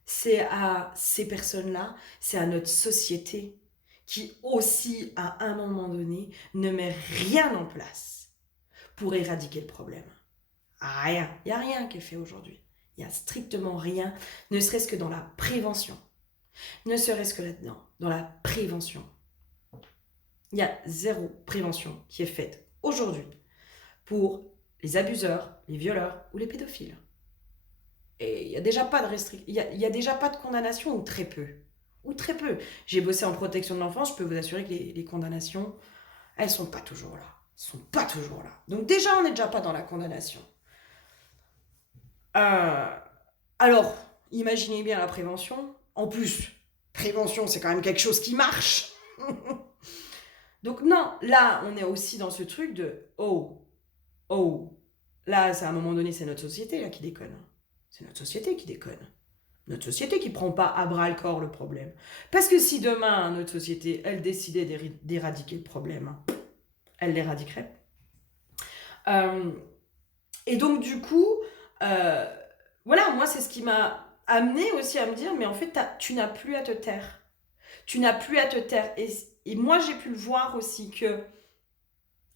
C'est à ces personnes-là, c'est à notre société qui aussi, à un moment donné, ne met rien en place pour éradiquer le problème. Rien. Il n'y a rien qui est fait aujourd'hui. Il n'y a strictement rien, ne serait-ce que dans la prévention. Ne serait-ce que là-dedans, dans la prévention. Il y a zéro prévention qui est faite aujourd'hui pour les abuseurs, les violeurs ou les pédophiles. Et il n'y a déjà pas de restriction, il y a déjà pas de condamnation ou très peu. Ou très peu. J'ai bossé en protection de l'enfance, je peux vous assurer que les condamnations, elles sont pas toujours là. Elles sont pas toujours là. Donc déjà, on n'est déjà pas dans la condamnation. Euh, alors, imaginez bien la prévention. En plus, prévention, c'est quand même quelque chose qui marche. Donc non, là, on est aussi dans ce truc de oh, là, c'est à un moment donné, c'est notre société là qui déconne. C'est notre société qui déconne. Notre société qui prend pas à bras le corps le problème. Parce que si demain, notre société, elle décidait d'éradiquer le problème, elle l'éradiquerait. Euh, et donc, du coup, euh, voilà, moi, c'est ce qui m'a amené aussi à me dire, mais en fait, tu n'as plus à te taire. Tu n'as plus à te taire. Et moi, j'ai pu le voir aussi que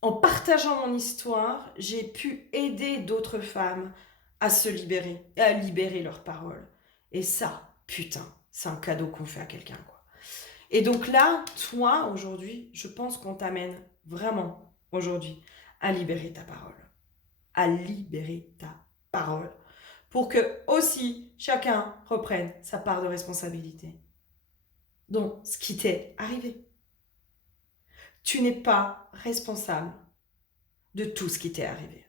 en partageant mon histoire, j'ai pu aider d'autres femmes à se libérer, à libérer leurs paroles. Et ça, putain, c'est un cadeau qu'on fait à quelqu'un, quoi. Et donc là, toi, aujourd'hui, je pense qu'on t'amène vraiment, aujourd'hui, à libérer ta parole. À libérer ta parole. Pour que, aussi, chacun reprenne sa part de responsabilité. Donc, ce qui t'est arrivé. Tu n'es pas responsable de tout ce qui t'est arrivé.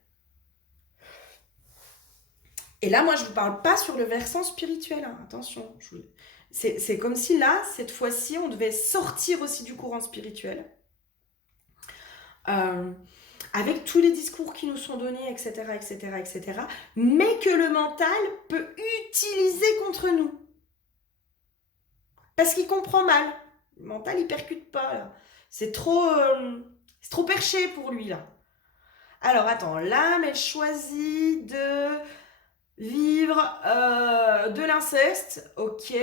Et là, moi, je ne vous parle pas sur le versant spirituel, hein. Attention. C'est comme si là, cette fois-ci, on devait sortir aussi du courant spirituel. Avec tous les discours qui nous sont donnés, etc., etc., etc., mais que le mental peut utiliser contre nous. Parce qu'il comprend mal. Le mental, il percute pas, là. C'est trop perché pour lui, là. Alors, attends, l'âme, elle choisit de vivre de l'inceste, ok.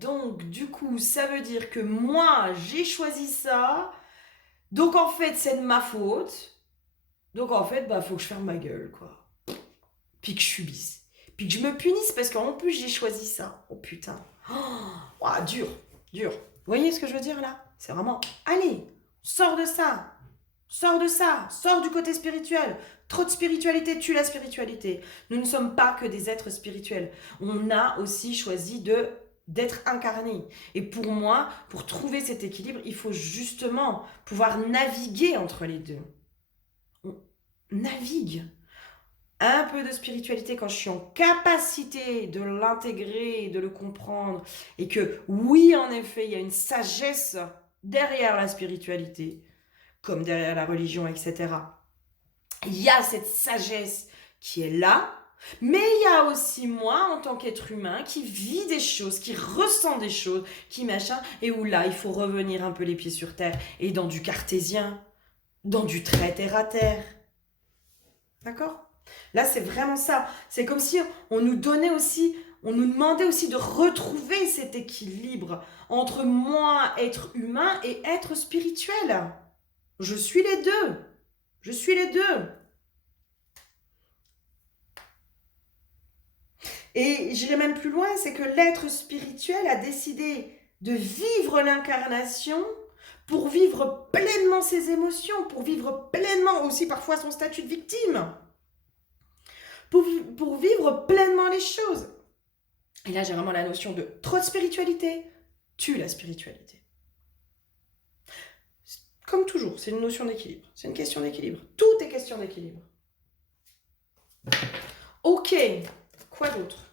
Donc, du coup, ça veut dire que moi, j'ai choisi ça. Donc, en fait, c'est de ma faute. Donc, en fait, bah, faut que je ferme ma gueule, quoi. Puis que je subisse. Puis que je me punisse parce qu'en plus, j'ai choisi ça. Oh putain. Oh, dur, dur. Vous voyez ce que je veux dire là? C'est vraiment, allez, sors de ça. Sors de ça, sors du côté spirituel. Trop de spiritualité tue la spiritualité. Nous ne sommes pas que des êtres spirituels. On a aussi choisi d'être incarnés. Et pour moi, pour trouver cet équilibre, il faut justement pouvoir naviguer entre les deux. On navigue. Un peu de spiritualité quand je suis en capacité de l'intégrer, de le comprendre. Et que oui, en effet, il y a une sagesse derrière la spiritualité comme derrière la religion, etc. Il y a cette sagesse qui est là, mais il y a aussi moi, en tant qu'être humain, qui vit des choses, qui ressent des choses, qui machin, et où là, il faut revenir un peu les pieds sur terre, et dans du cartésien, dans du très terre à terre. D'accord? Là, c'est vraiment ça. C'est comme si on nous donnait aussi, on nous demandait aussi de retrouver cet équilibre entre moi, être humain, et être spirituel. Je suis les deux. Je suis les deux. Et j'irai même plus loin, c'est que l'être spirituel a décidé de vivre l'incarnation pour vivre pleinement ses émotions, pour vivre pleinement aussi parfois son statut de victime. pour vivre pleinement les choses. Et là, j'ai vraiment la notion de trop de spiritualité tue la spiritualité. Comme toujours, c'est une notion d'équilibre. C'est une question d'équilibre. Tout est question d'équilibre. Ok, quoi d'autre?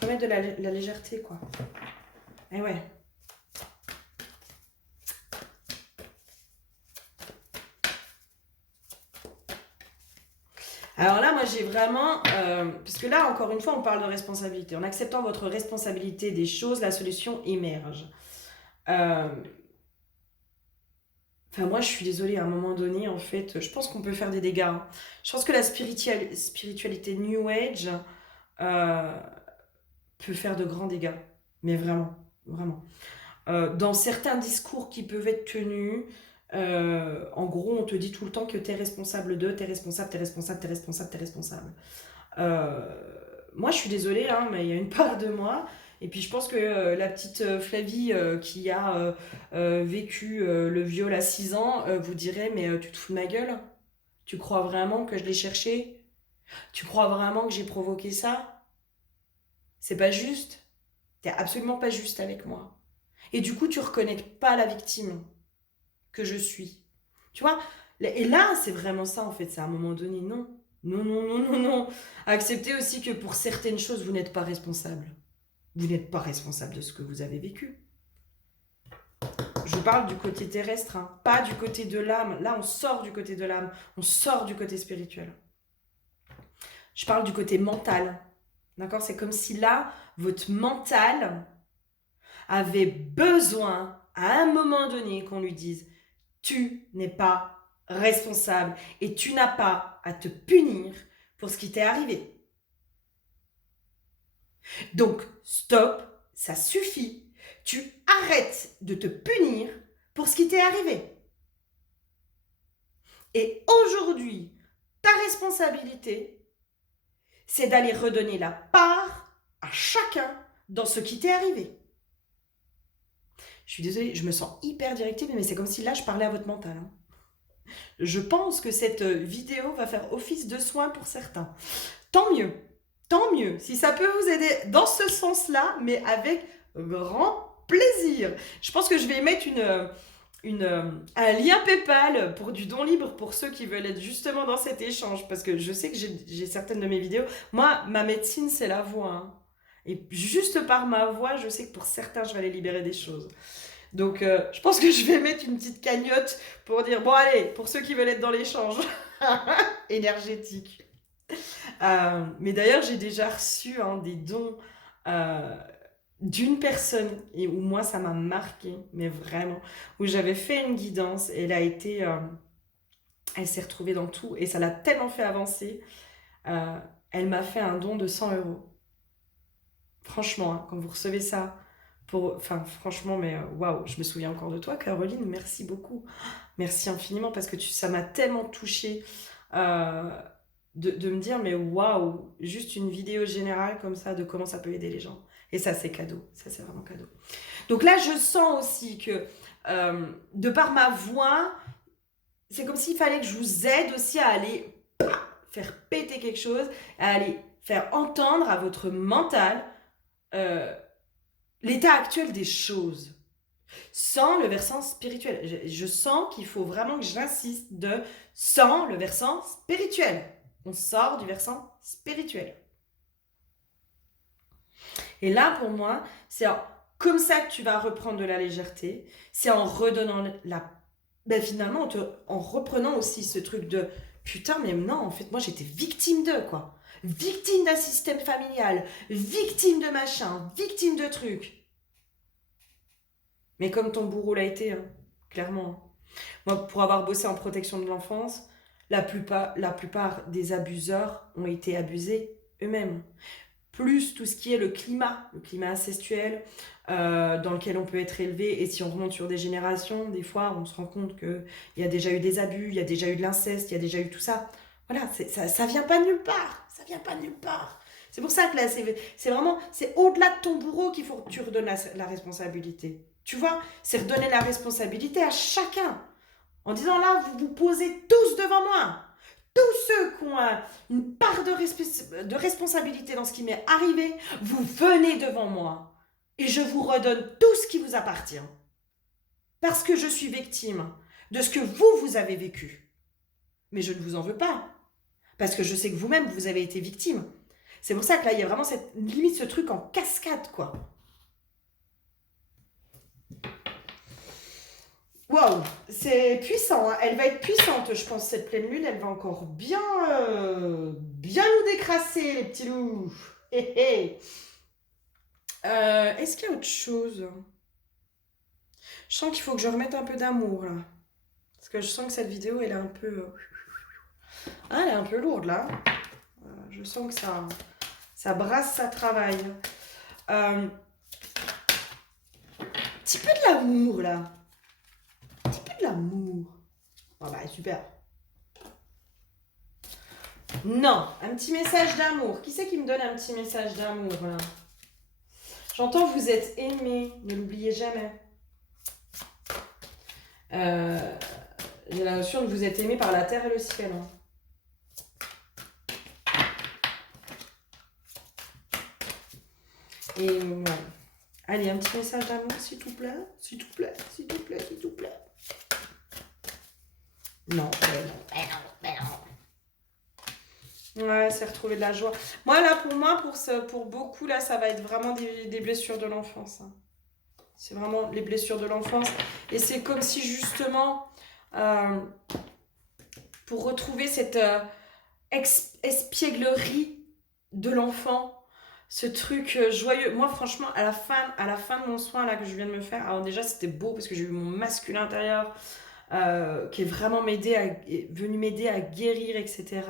Remettre de la légèreté, quoi. Eh ouais. Alors là, moi, j'ai vraiment... parce que là, encore une fois, on parle de responsabilité. En acceptant votre responsabilité des choses, la solution émerge. Enfin, moi, je suis désolée, à un moment donné, en fait, je pense qu'on peut faire des dégâts. Hein. Je pense que la spiritualité New Age peut faire de grands dégâts. Mais vraiment, vraiment. Dans certains discours qui peuvent être tenus, en gros, on te dit tout le temps que tu es responsable de, tu es responsable, tu es responsable, tu es responsable, tu es responsable. Moi, je suis désolée, hein, mais il y a une part de moi. Et puis, je pense que la petite Flavie qui a vécu le viol à 6 ans vous dirait, mais tu te fous de ma gueule? Tu crois vraiment que je l'ai cherché? Tu crois vraiment que j'ai provoqué ça? C'est pas juste. T'es absolument pas juste avec moi. Et du coup, tu reconnais pas la victime que je suis. Tu vois? Et là, c'est vraiment ça, en fait. C'est à un moment donné, non. Non, non, non, non, non. Acceptez aussi que pour certaines choses, vous n'êtes pas responsable. Vous n'êtes pas responsable de ce que vous avez vécu. Je parle du côté terrestre, hein, pas du côté de l'âme. Là, on sort du côté de l'âme. On sort du côté spirituel. Je parle du côté mental. D'accord? C'est comme si là, votre mental avait besoin, à un moment donné, qu'on lui dise « Tu n'es pas responsable et tu n'as pas à te punir pour ce qui t'est arrivé. » Donc, stop, ça suffit. Tu arrêtes de te punir pour ce qui t'est arrivé. Et aujourd'hui, ta responsabilité, c'est d'aller redonner la part à chacun dans ce qui t'est arrivé. Je suis désolée, je me sens hyper directive, mais c'est comme si là, je parlais à votre mental. Hein. Je pense que cette vidéo va faire office de soin pour certains. Tant mieux. Tant mieux, si ça peut vous aider dans ce sens-là, mais avec grand plaisir. Je pense que je vais mettre un lien PayPal pour du don libre pour ceux qui veulent être justement dans cet échange, parce que je sais que j'ai certaines de mes vidéos. Moi, ma médecine, c'est la voix. Hein. Et juste par ma voix, je sais que pour certains, je vais aller libérer des choses. Donc, je pense que je vais mettre une petite cagnotte pour dire, bon allez, pour ceux qui veulent être dans l'échange énergétique. Mais d'ailleurs, j'ai déjà reçu des dons d'une personne et où moi, ça m'a marqué, mais vraiment, où j'avais fait une guidance et elle s'est retrouvée dans tout et ça l'a tellement fait avancer. Elle m'a fait un don de 100 euros. Franchement, hein, quand vous recevez ça, franchement, mais waouh, je me souviens encore de toi, Caroline, merci beaucoup. Merci infiniment parce que ça m'a tellement touchée. De me dire, mais waouh, juste une vidéo générale comme ça de comment ça peut aider les gens. Et ça, c'est cadeau. Ça, c'est vraiment cadeau. Donc là, je sens aussi que, de par ma voix, c'est comme s'il fallait que je vous aide aussi à aller faire péter quelque chose, à aller faire entendre à votre mental l'état actuel des choses. Sans le versant spirituel. Je sens qu'il faut vraiment que j'insiste sans le versant spirituel. On sort du versant spirituel. Et là, pour moi, c'est comme ça que tu vas reprendre de la légèreté. C'est en redonnant finalement, en reprenant aussi ce truc de putain, mais non, en fait, moi, j'étais victime d'eux, quoi. Victime d'un système familial, victime de machin, victime de trucs. Mais comme ton bourreau l'a été, hein, clairement. Moi, pour avoir bossé en protection de l'enfance, la plupart des abuseurs ont été abusés eux-mêmes. Plus tout ce qui est le climat incestuel dans lequel on peut être élevé. Et si on remonte sur des générations, des fois, on se rend compte qu'il y a déjà eu des abus, il y a déjà eu de l'inceste, il y a déjà eu tout ça. Voilà, ça vient pas de nulle part. Ça vient pas de nulle part. C'est pour ça que là, c'est au-delà de ton bourreau qu'il faut que tu redonnes la responsabilité. Tu vois, c'est redonner la responsabilité à chacun. En disant là, vous vous posez tous devant moi. tous ceux qui ont une part de responsabilité dans ce qui m'est arrivé, vous venez devant moi et je vous redonne tout ce qui vous appartient. Parce que je suis victime de ce que vous avez vécu. Mais je ne vous en veux pas. Parce que je sais que vous-même, vous avez été victime. C'est pour ça que là, il y a vraiment cette limite, ce truc en cascade, quoi. Waouh, c'est puissant, hein. Elle va être puissante, je pense, cette pleine lune. Elle va encore bien nous décrasser, les petits loups. Hé, hé. Est-ce qu'il y a autre chose? Je sens qu'il faut que je remette un peu d'amour, là. Parce que je sens que cette vidéo, elle est un peu... Ah, elle est un peu lourde, là. Je sens que ça brasse, ça travaille. Petit peu de l'amour, là. Petit peu de l'amour. Ah bah, super. Non, un petit message d'amour. Qui c'est qui me donne un petit message d'amour, là? J'entends vous êtes aimé, ne l'oubliez jamais. J'ai la notion que vous êtes aimé par la terre et le ciel. Hein. Et voilà. Allez, un petit message d'amour, s'il vous plaît. S'il vous plaît, s'il vous plaît, s'il vous plaît. Non, non. Ouais, c'est retrouver de la joie. Moi, là, pour beaucoup, là, ça va être vraiment des blessures de l'enfance. Hein. C'est vraiment les blessures de l'enfance. Et c'est comme si, justement, pour retrouver cette espièglerie de l'enfant, ce truc joyeux. Moi, franchement, à la fin de mon soin là, que je viens de me faire, alors déjà, c'était beau parce que j'ai eu mon masculin intérieur qui est vraiment venu m'aider à guérir, etc.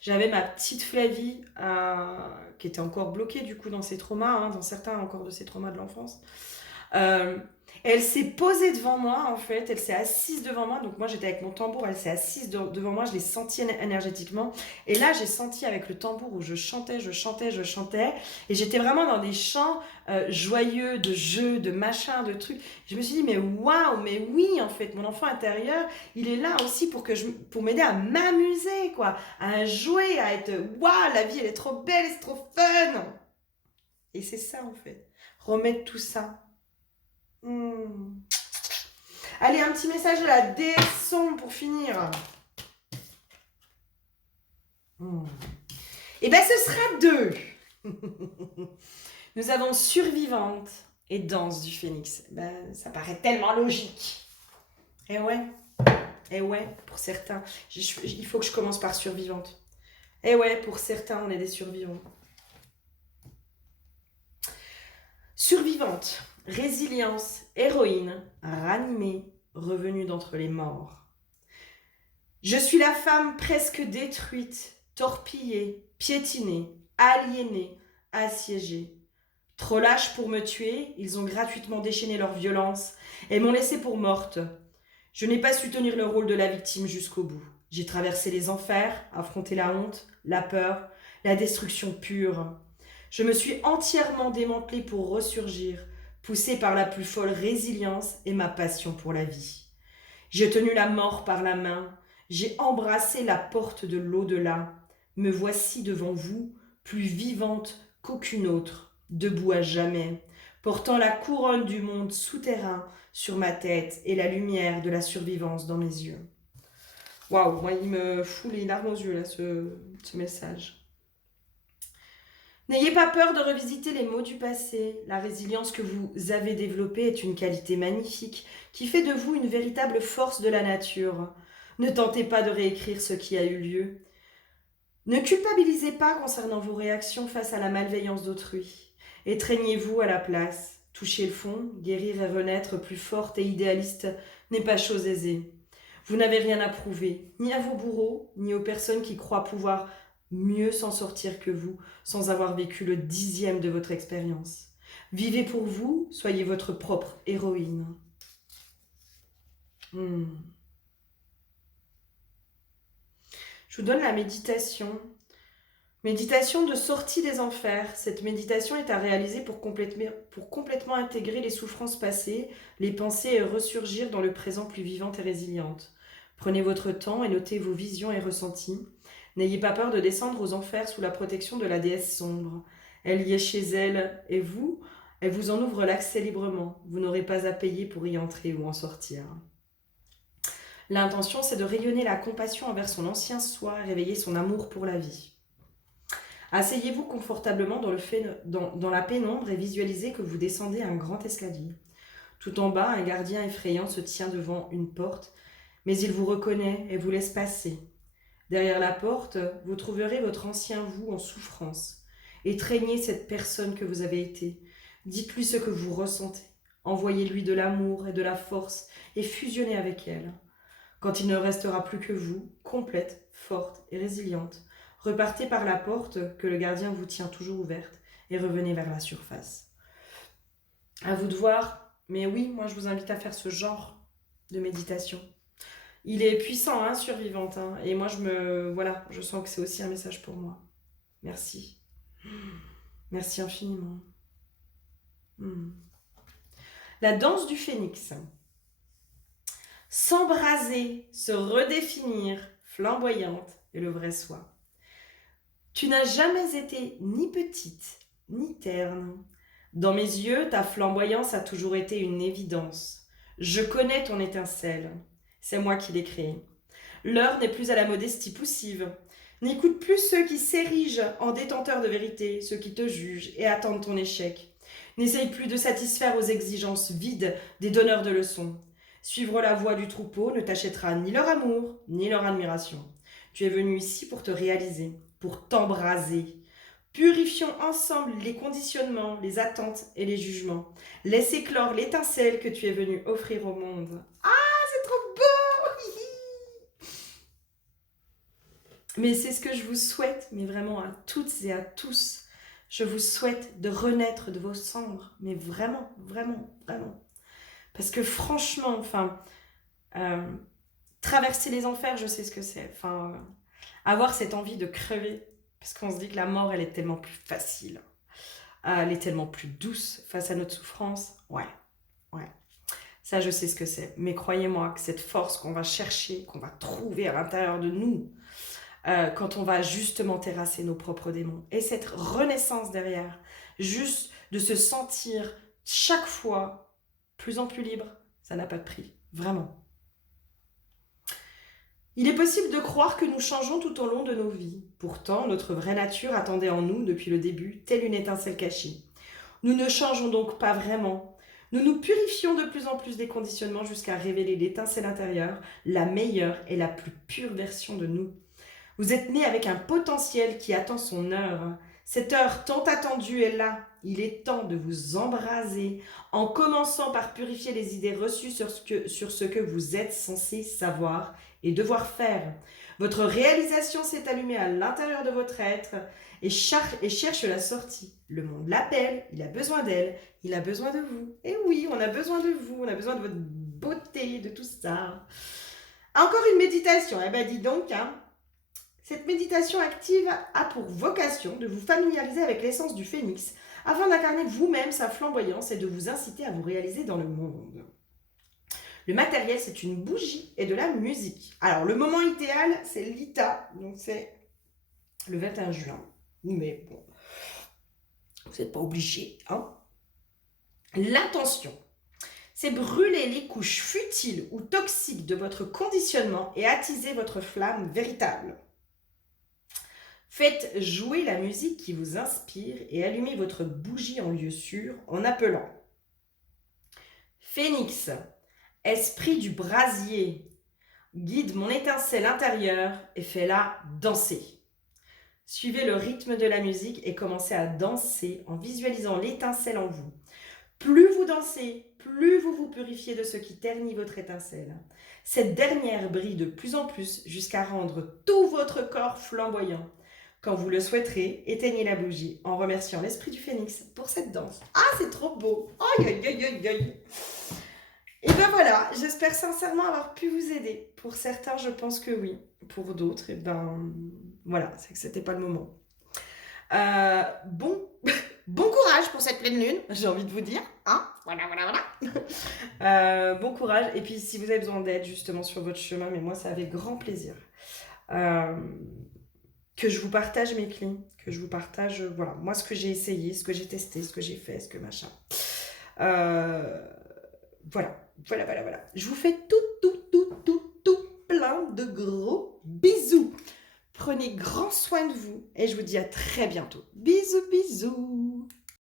J'avais ma petite Flavie qui était encore bloquée du coup dans ses traumas, hein, dans certains encore de ses traumas de l'enfance. Elle s'est posée devant moi en fait, elle s'est assise devant moi, donc moi j'étais avec mon tambour, elle s'est assise devant moi, je l'ai senti énergétiquement, et là j'ai senti avec le tambour où je chantais, et j'étais vraiment dans des chants joyeux, de jeux, de machins, de trucs. Je me suis dit mais waouh, mais oui en fait, mon enfant intérieur, il est là aussi pour m'aider à m'amuser quoi, à jouer, à être waouh, la vie elle est trop belle, c'est trop fun. Et c'est ça en fait, remettre tout ça. Allez, un petit message de la déesson pour finir. Et ben ce sera 2. Nous avons survivante et danse du phénix. Ben, ça paraît tellement logique. Et ouais, pour certains. Il faut que je commence par survivante. Et ouais, pour certains, on est des survivants. Survivante. Résilience, héroïne, ranimée, revenue d'entre les morts. Je suis la femme presque détruite, torpillée, piétinée, aliénée, assiégée. Trop lâches pour me tuer, ils ont gratuitement déchaîné leur violence et m'ont laissée pour morte. Je n'ai pas su tenir le rôle de la victime jusqu'au bout. J'ai traversé les enfers, affronté la honte, la peur, la destruction pure. Je me suis entièrement démantelée pour ressurgir, poussée par la plus folle résilience et ma passion pour la vie. J'ai tenu la mort par la main, j'ai embrassé la porte de l'au-delà. Me voici devant vous, plus vivante qu'aucune autre, debout à jamais, portant la couronne du monde souterrain sur ma tête et la lumière de la survivance dans mes yeux. Waouh, moi il me fout les larmes aux yeux là, ce message. N'ayez pas peur de revisiter les mots du passé. La résilience que vous avez développée est une qualité magnifique qui fait de vous une véritable force de la nature. Ne tentez pas de réécrire ce qui a eu lieu. Ne culpabilisez pas concernant vos réactions face à la malveillance d'autrui. Étreignez-vous à la place. Toucher le fond, guérir et renaître plus forte et idéaliste n'est pas chose aisée. Vous n'avez rien à prouver, ni à vos bourreaux, ni aux personnes qui croient pouvoir mieux s'en sortir que vous, sans avoir vécu le 10e de votre expérience. Vivez pour vous, soyez votre propre héroïne. Je vous donne la méditation. Méditation de sortie des enfers. Cette méditation est à réaliser pour complètement intégrer les souffrances passées, les pensées et ressurgir dans le présent plus vivante et résiliente. Prenez votre temps et notez vos visions et ressentis. N'ayez pas peur de descendre aux enfers sous la protection de la déesse sombre. Elle y est chez elle, et vous, elle vous en ouvre l'accès librement. Vous n'aurez pas à payer pour y entrer ou en sortir. L'intention, c'est de rayonner la compassion envers son ancien soi et réveiller son amour pour la vie. Asseyez-vous confortablement dans la pénombre et visualisez que vous descendez un grand escalier. Tout en bas, un gardien effrayant se tient devant une porte, mais il vous reconnaît et vous laisse passer. Derrière la porte, vous trouverez votre ancien vous en souffrance. Étreignez cette personne que vous avez été. Dites-lui ce que vous ressentez. Envoyez-lui de l'amour et de la force et fusionnez avec elle. Quand il ne restera plus que vous, complète, forte et résiliente, repartez par la porte que le gardien vous tient toujours ouverte et revenez vers la surface. À vous de voir, mais oui, moi je vous invite à faire ce genre de méditation. Il est puissant, hein, Survivante, hein, et moi je sens que c'est aussi un message pour moi. Merci. Merci infiniment. La danse du phénix. S'embraser, se redéfinir, flamboyante est le vrai soi. Tu n'as jamais été ni petite, ni terne. Dans mes yeux, ta flamboyance a toujours été une évidence. Je connais ton étincelle. C'est moi qui l'ai créée. L'heure n'est plus à la modestie poussive. N'écoute plus ceux qui s'érigent en détenteurs de vérité, ceux qui te jugent et attendent ton échec. N'essaye plus de satisfaire aux exigences vides des donneurs de leçons. Suivre la voie du troupeau ne t'achètera ni leur amour, ni leur admiration. Tu es venu ici pour te réaliser, pour t'embraser. Purifions ensemble les conditionnements, les attentes et les jugements. Laisse éclore l'étincelle que tu es venu offrir au monde. Ah, c'est trop beau! Mais c'est ce que je vous souhaite, mais vraiment à toutes et à tous. Je vous souhaite de renaître de vos cendres, mais vraiment, vraiment, vraiment. Parce que franchement, traverser les enfers, je sais ce que c'est. Avoir cette envie de crever, parce qu'on se dit que la mort, elle est tellement plus facile. Elle est tellement plus douce face à notre souffrance. Ouais. Ça, je sais ce que c'est. Mais croyez-moi que cette force qu'on va chercher, qu'on va trouver à l'intérieur de nous, quand on va justement terrasser nos propres démons, et cette renaissance derrière, juste de se sentir chaque fois plus en plus libre, ça n'a pas de prix, vraiment. Il est possible de croire que nous changeons tout au long de nos vies. Pourtant, notre vraie nature attendait en nous depuis le début, telle une étincelle cachée. Nous ne changeons donc pas vraiment. Nous nous purifions de plus en plus des conditionnements jusqu'à révéler l'étincelle intérieure, la meilleure et la plus pure version de nous. Vous êtes né avec un potentiel qui attend son heure. Cette heure tant attendue est là. Il est temps de vous embraser en commençant par purifier les idées reçues sur ce que vous êtes censé savoir et devoir faire. Votre réalisation s'est allumée à l'intérieur de votre être et cherche la sortie. Le monde l'appelle, il a besoin d'elle, il a besoin de vous. Et oui, on a besoin de vous, on a besoin de votre beauté, de tout ça. Encore une méditation, eh ben dis donc, hein. Cette méditation active a pour vocation de vous familiariser avec l'essence du phénix afin d'incarner vous-même sa flamboyance et de vous inciter à vous réaliser dans le monde. Le matériel, c'est une bougie et de la musique. Alors, le moment idéal, c'est l'ITA, donc c'est le 21 juin. Mais bon, vous n'êtes pas obligé, hein. L'intention, c'est brûler les couches futiles ou toxiques de votre conditionnement et attiser votre flamme véritable. Faites jouer la musique qui vous inspire et allumez votre bougie en lieu sûr en appelant. Phénix, esprit du brasier, guide mon étincelle intérieure et fais-la danser. Suivez le rythme de la musique et commencez à danser en visualisant l'étincelle en vous. Plus vous dansez, plus vous vous purifiez de ce qui ternit votre étincelle. Cette dernière brille de plus en plus jusqu'à rendre tout votre corps flamboyant. Quand vous le souhaiterez, éteignez la bougie en remerciant l'esprit du phénix pour cette danse. Ah, c'est trop beau! Aïe, aïe, aïe, aïe, aïe! Et ben voilà, j'espère sincèrement avoir pu vous aider. Pour certains, je pense que oui. Pour d'autres, et ben voilà, c'est que c'était pas le moment. Bon courage pour cette pleine lune, j'ai envie de vous dire. Hein, voilà. Bon courage. Et puis, si vous avez besoin d'aide justement sur votre chemin, mais moi, c'est avec grand plaisir. que je vous partage mes clés, que je vous partage, voilà, moi ce que j'ai essayé, ce que j'ai testé, ce que j'ai fait, ce que machin. Voilà. Je vous fais tout plein de gros bisous. Prenez grand soin de vous et je vous dis à très bientôt. Bisous.